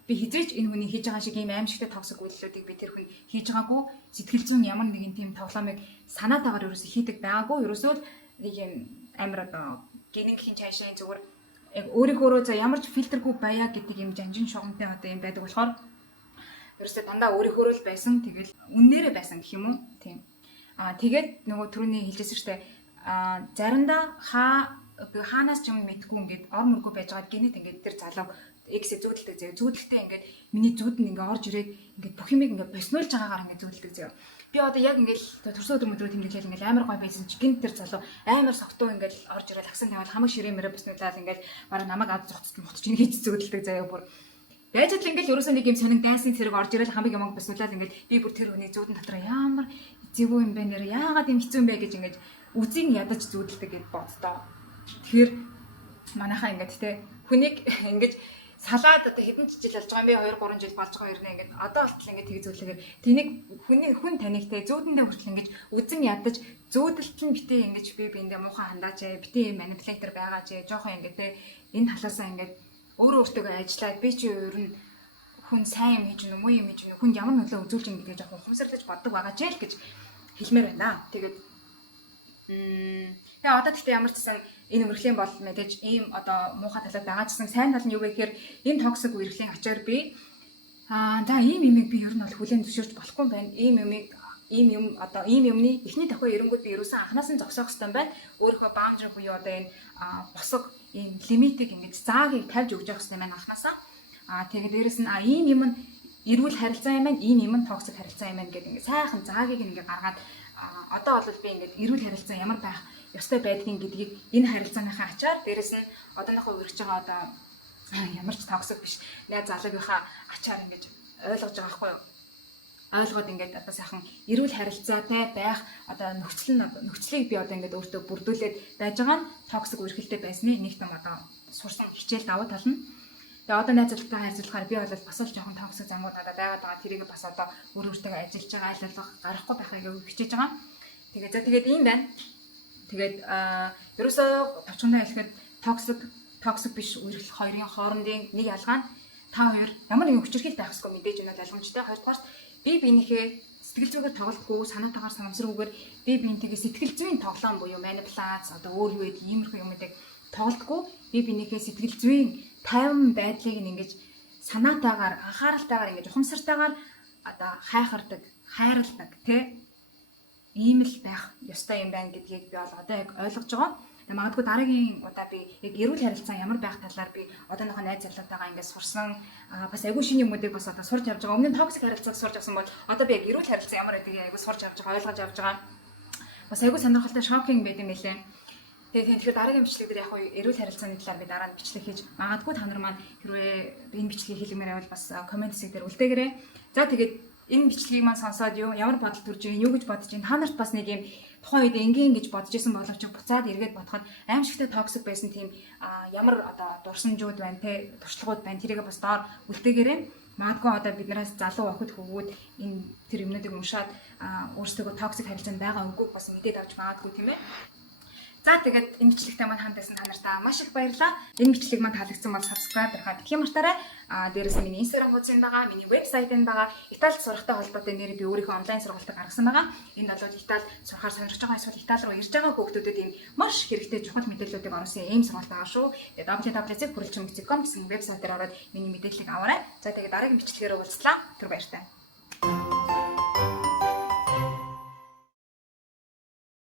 би хизээч энэ хүний хийж байгаа шиг ийм аимшигтай токсик үйлдэлүүдийг би тэр хүн хийж байгаагүй. Сэтгэл зүйн ямар нэгэн тийм тоглоомыг санаатаагаар ерөөсө хийдэг байгаагүй. Ерөөсөө нэг юм амар одоо гинэнгийн цаашаа зүгээр яг өөрийнхөө за ямар ч фильтргүй баяа гэдэг юм жанжин шугамтай одоо юм байдаг болохоор ерөөсөө дандаа өөрийнхөө л байсан тэгэл үннээрээ байсан гэх юм уу тийм тэгээд нөгөө түрүүний хэлжсэн штэ заримдаа хаанаас ч юм мэдгүй ингээд ор мөргөө байж байгаа гинэт ингээд тэр залуу X зүүдэлдэг зөө зүүдэлтэй ингээд миний зүүд нь ингээд орж ирээд ингээд бүх юмыг ингээд боснуулж байгаагаар ингээд зүүдэлдэг зөө би одоо яг ингээд төрсөн өдөр мөдрөө тэмдэглэл ингээд амар гой байсан чи гинт тэр залуу амар согтуу ингээд орж ирээд агсан таваад хамаг ширээмээрээ боснуулаад ингээд бараг намайг ад зогцолт моцч ин хийж зүүдэлдэг заяа бүр байж л ингээд ерөөсөө нэг юм сонин дайсан зэрэг орж ирээд хамаг юмаг боснуулаад ингээд би бүр тэр хүний зүүдэн дотор ямар эзэвгүй юм бэ нэр яагаад юм хэцүү юм бэ гэж ингээд үзийг ядаж зүүдэлдэг гэж боддоо тэгэхээр манайхаа ингээд те хүнийг ингээд салаад одоо хэдэн жил болж байгаа юм бэ 2 3 жил болж байгаа юм ингээд одоо болтол ингээд тийг зүүлэхээр тэнийг хүн танигтай зүүдэндээ хүртэл ингээд үзэн ядаж зүүдэлт нь битээ ингээд би биэндээ муухан хандаач битээ манипулятор байгаач жоохон ингээд те энэ талаасаа ингээд өөрөө өөртөө ажиллаад би чи ер нь хүн сайн юм хийж гэнэ муу юм хийж гэнэ хүнд ямар нөлөө үзүүлж гэнэ гэж жоохон ухамсарлаж боддог байгаа ч л гэж хэлмээр байна. Тэгээд тэгээ одоо тэгтээ ямар ч гэсэн энэ үргэлжлэн бол мэдээж ийм одоо муухай талууд байгаа ч гэсэн сайн тал нь юу вэ гэхээр энэ токсик үргэлжлэн ачаар би за ийм юмыг би ер нь бол хүлээн зөвшөөрч болохгүй байна. Ийм юм одоо ийм юмны эхний давхар эренгүүд би ерөөсөн анханаас нь зогсоох хэрэгтэй байна. Өөрийнхөө баундари буюу одоо энэ босго ийм лимитийг ингэж заагийг тавьж өгч явах хэрэгтэй байна анханасаа. Тэгээд дээрэс нь ийм юм нь эрүүл харилцаа юм байна. Ийм юм нь токсик харилцаа юм байна гэдэг ингэ сайхан заагийг ингэ гаргаад одоо бол би ингэ эрүүл харилцаа ямар байх ёстой байдгийг гэдгийг энэ харилцааныхаа ачаар дээрэс нь одооныхоо үргэж байгаа одоо ямар ч токсик биш найз залуугийнхаа ачаар ингэж ойлгож байгаа байхгүй юу? Ойлгоод ингээд одоо сайхан эрүүл харилцаатай байх одоо нөхцөлийг би одоо ингээд өөртөө бүрдүүлээд байж байгаа нь токсик үргэлжлэлтэй байсны нэг том одоо сурсан хичээл давуу тал нь. Тэгээ одоо найз залуутай харьцуулахаар би бол бас л жоохон токсик замууд одоо байгаад байгаа. Тэрийг бас одоо өөртөө ажиллаж байгаа айлуулга гарахгүй байхыг хичээж байгаа. Тэгээд ийм байна. Тэгээд ерөөсөө товчгондоо хэлэхэд токсик биш үерхэл хоёрын хоорондын нэг ялгаа нь та хоёр ямар нэгэн хүчирхийл байх ёсгүй мэдээж энэ ойлгомжтой. Хоёрдугаар би биенийхээ сэтгэл зүйгээр тоглохгүй санаатаагаар санамсаргүйгээр би биентэйгээ сэтгэл зүйн тоглоом буюу манипуляц одоо өөр юу гэдэг иймэрхүү юмнуудыг тоглодоггүй би биенийхээ сэтгэл зүйн тайван байдлыг ингэж санаатаагаар анхааралтайгаар ингэж ухамсартайгаар одоо хайхардаг хайрладаг тий ийм л байх ёстой юм байна гэдгийг би бол одоо яг ойлгож байгаа. Магадгүй дараагийн удаа би яг эрүүл харилцаа ямар байх талаар би одооныхоо найз залуутайгаа ингээд сурсан бас айгүй шинэ юмнуудыг бас одоо сурч авч байгаа. Өмнө нь токсик харилцааг сурч авсан бол одоо би яг эрүүл харилцаа ямар байдгийг айгүй сурч авч байгаа, ойлгож авч байгаа. Бас айгүй сонирхолтой шокинг байд юм байлээ. Тэгэхээр дараагийн бичлэг дээр яг эрүүл харилцааны талаар би дараа нь бичлэг хийж магадгүй та нар маань хэрвээ энэ бичлэгийг хэлмээр байвал бас комент хэсэг дээр үлдээгээрэй. За тэгээд энэ бичлэгийг маань сонсоод ямар бодол төрж байгаа юу гэж бодож байна. Та нарт бас нэг юм тухайн үед энгийн гэж бодож исэн боловч буцаад эргээд бодоход аимшигтай токсик байсан тийм ямар одоо дурсамжууд байна те туршлагууд байна. Тэрийг бас доор үлдээгээрэй. Магадгүй одоо биднээс залуу охид хөвгүүд энэ тэр юмнуудыг уншаад өөрсдөө токсик харилцаанд байгаа үгүйг бас мэдээд авч магадгүй тийм ээ. За тэгээд энэ бичлэгтэй маань хамт байсан та нартай маш их баярлалаа. Энэ бичлэг маань таалагдсан бол subscribe дарахад битгий мартаарай. Дээрээс нь миний Instagram хуудас байгаа, миний вебсайт байгаа. Италид сурахтай холбоотой нэр би өөрийнхөө онлайн сургалтыг гаргасан байгаа. Энэ бол Италид сурахаар сонирхож байгаа эсвэл Итали руу ирж байгаа хүүхдүүдэд ийм маш хэрэгтэй чухал мэдээллүүдийг оруулсан ийм сургалт байгаа шүү. www.hurulchan.com гэсэн вебсайт дээр ороод миний мэдээллийг аваарай. За тэгээд дараагийн бичлэгээр уулзлаа. Түр баяртай.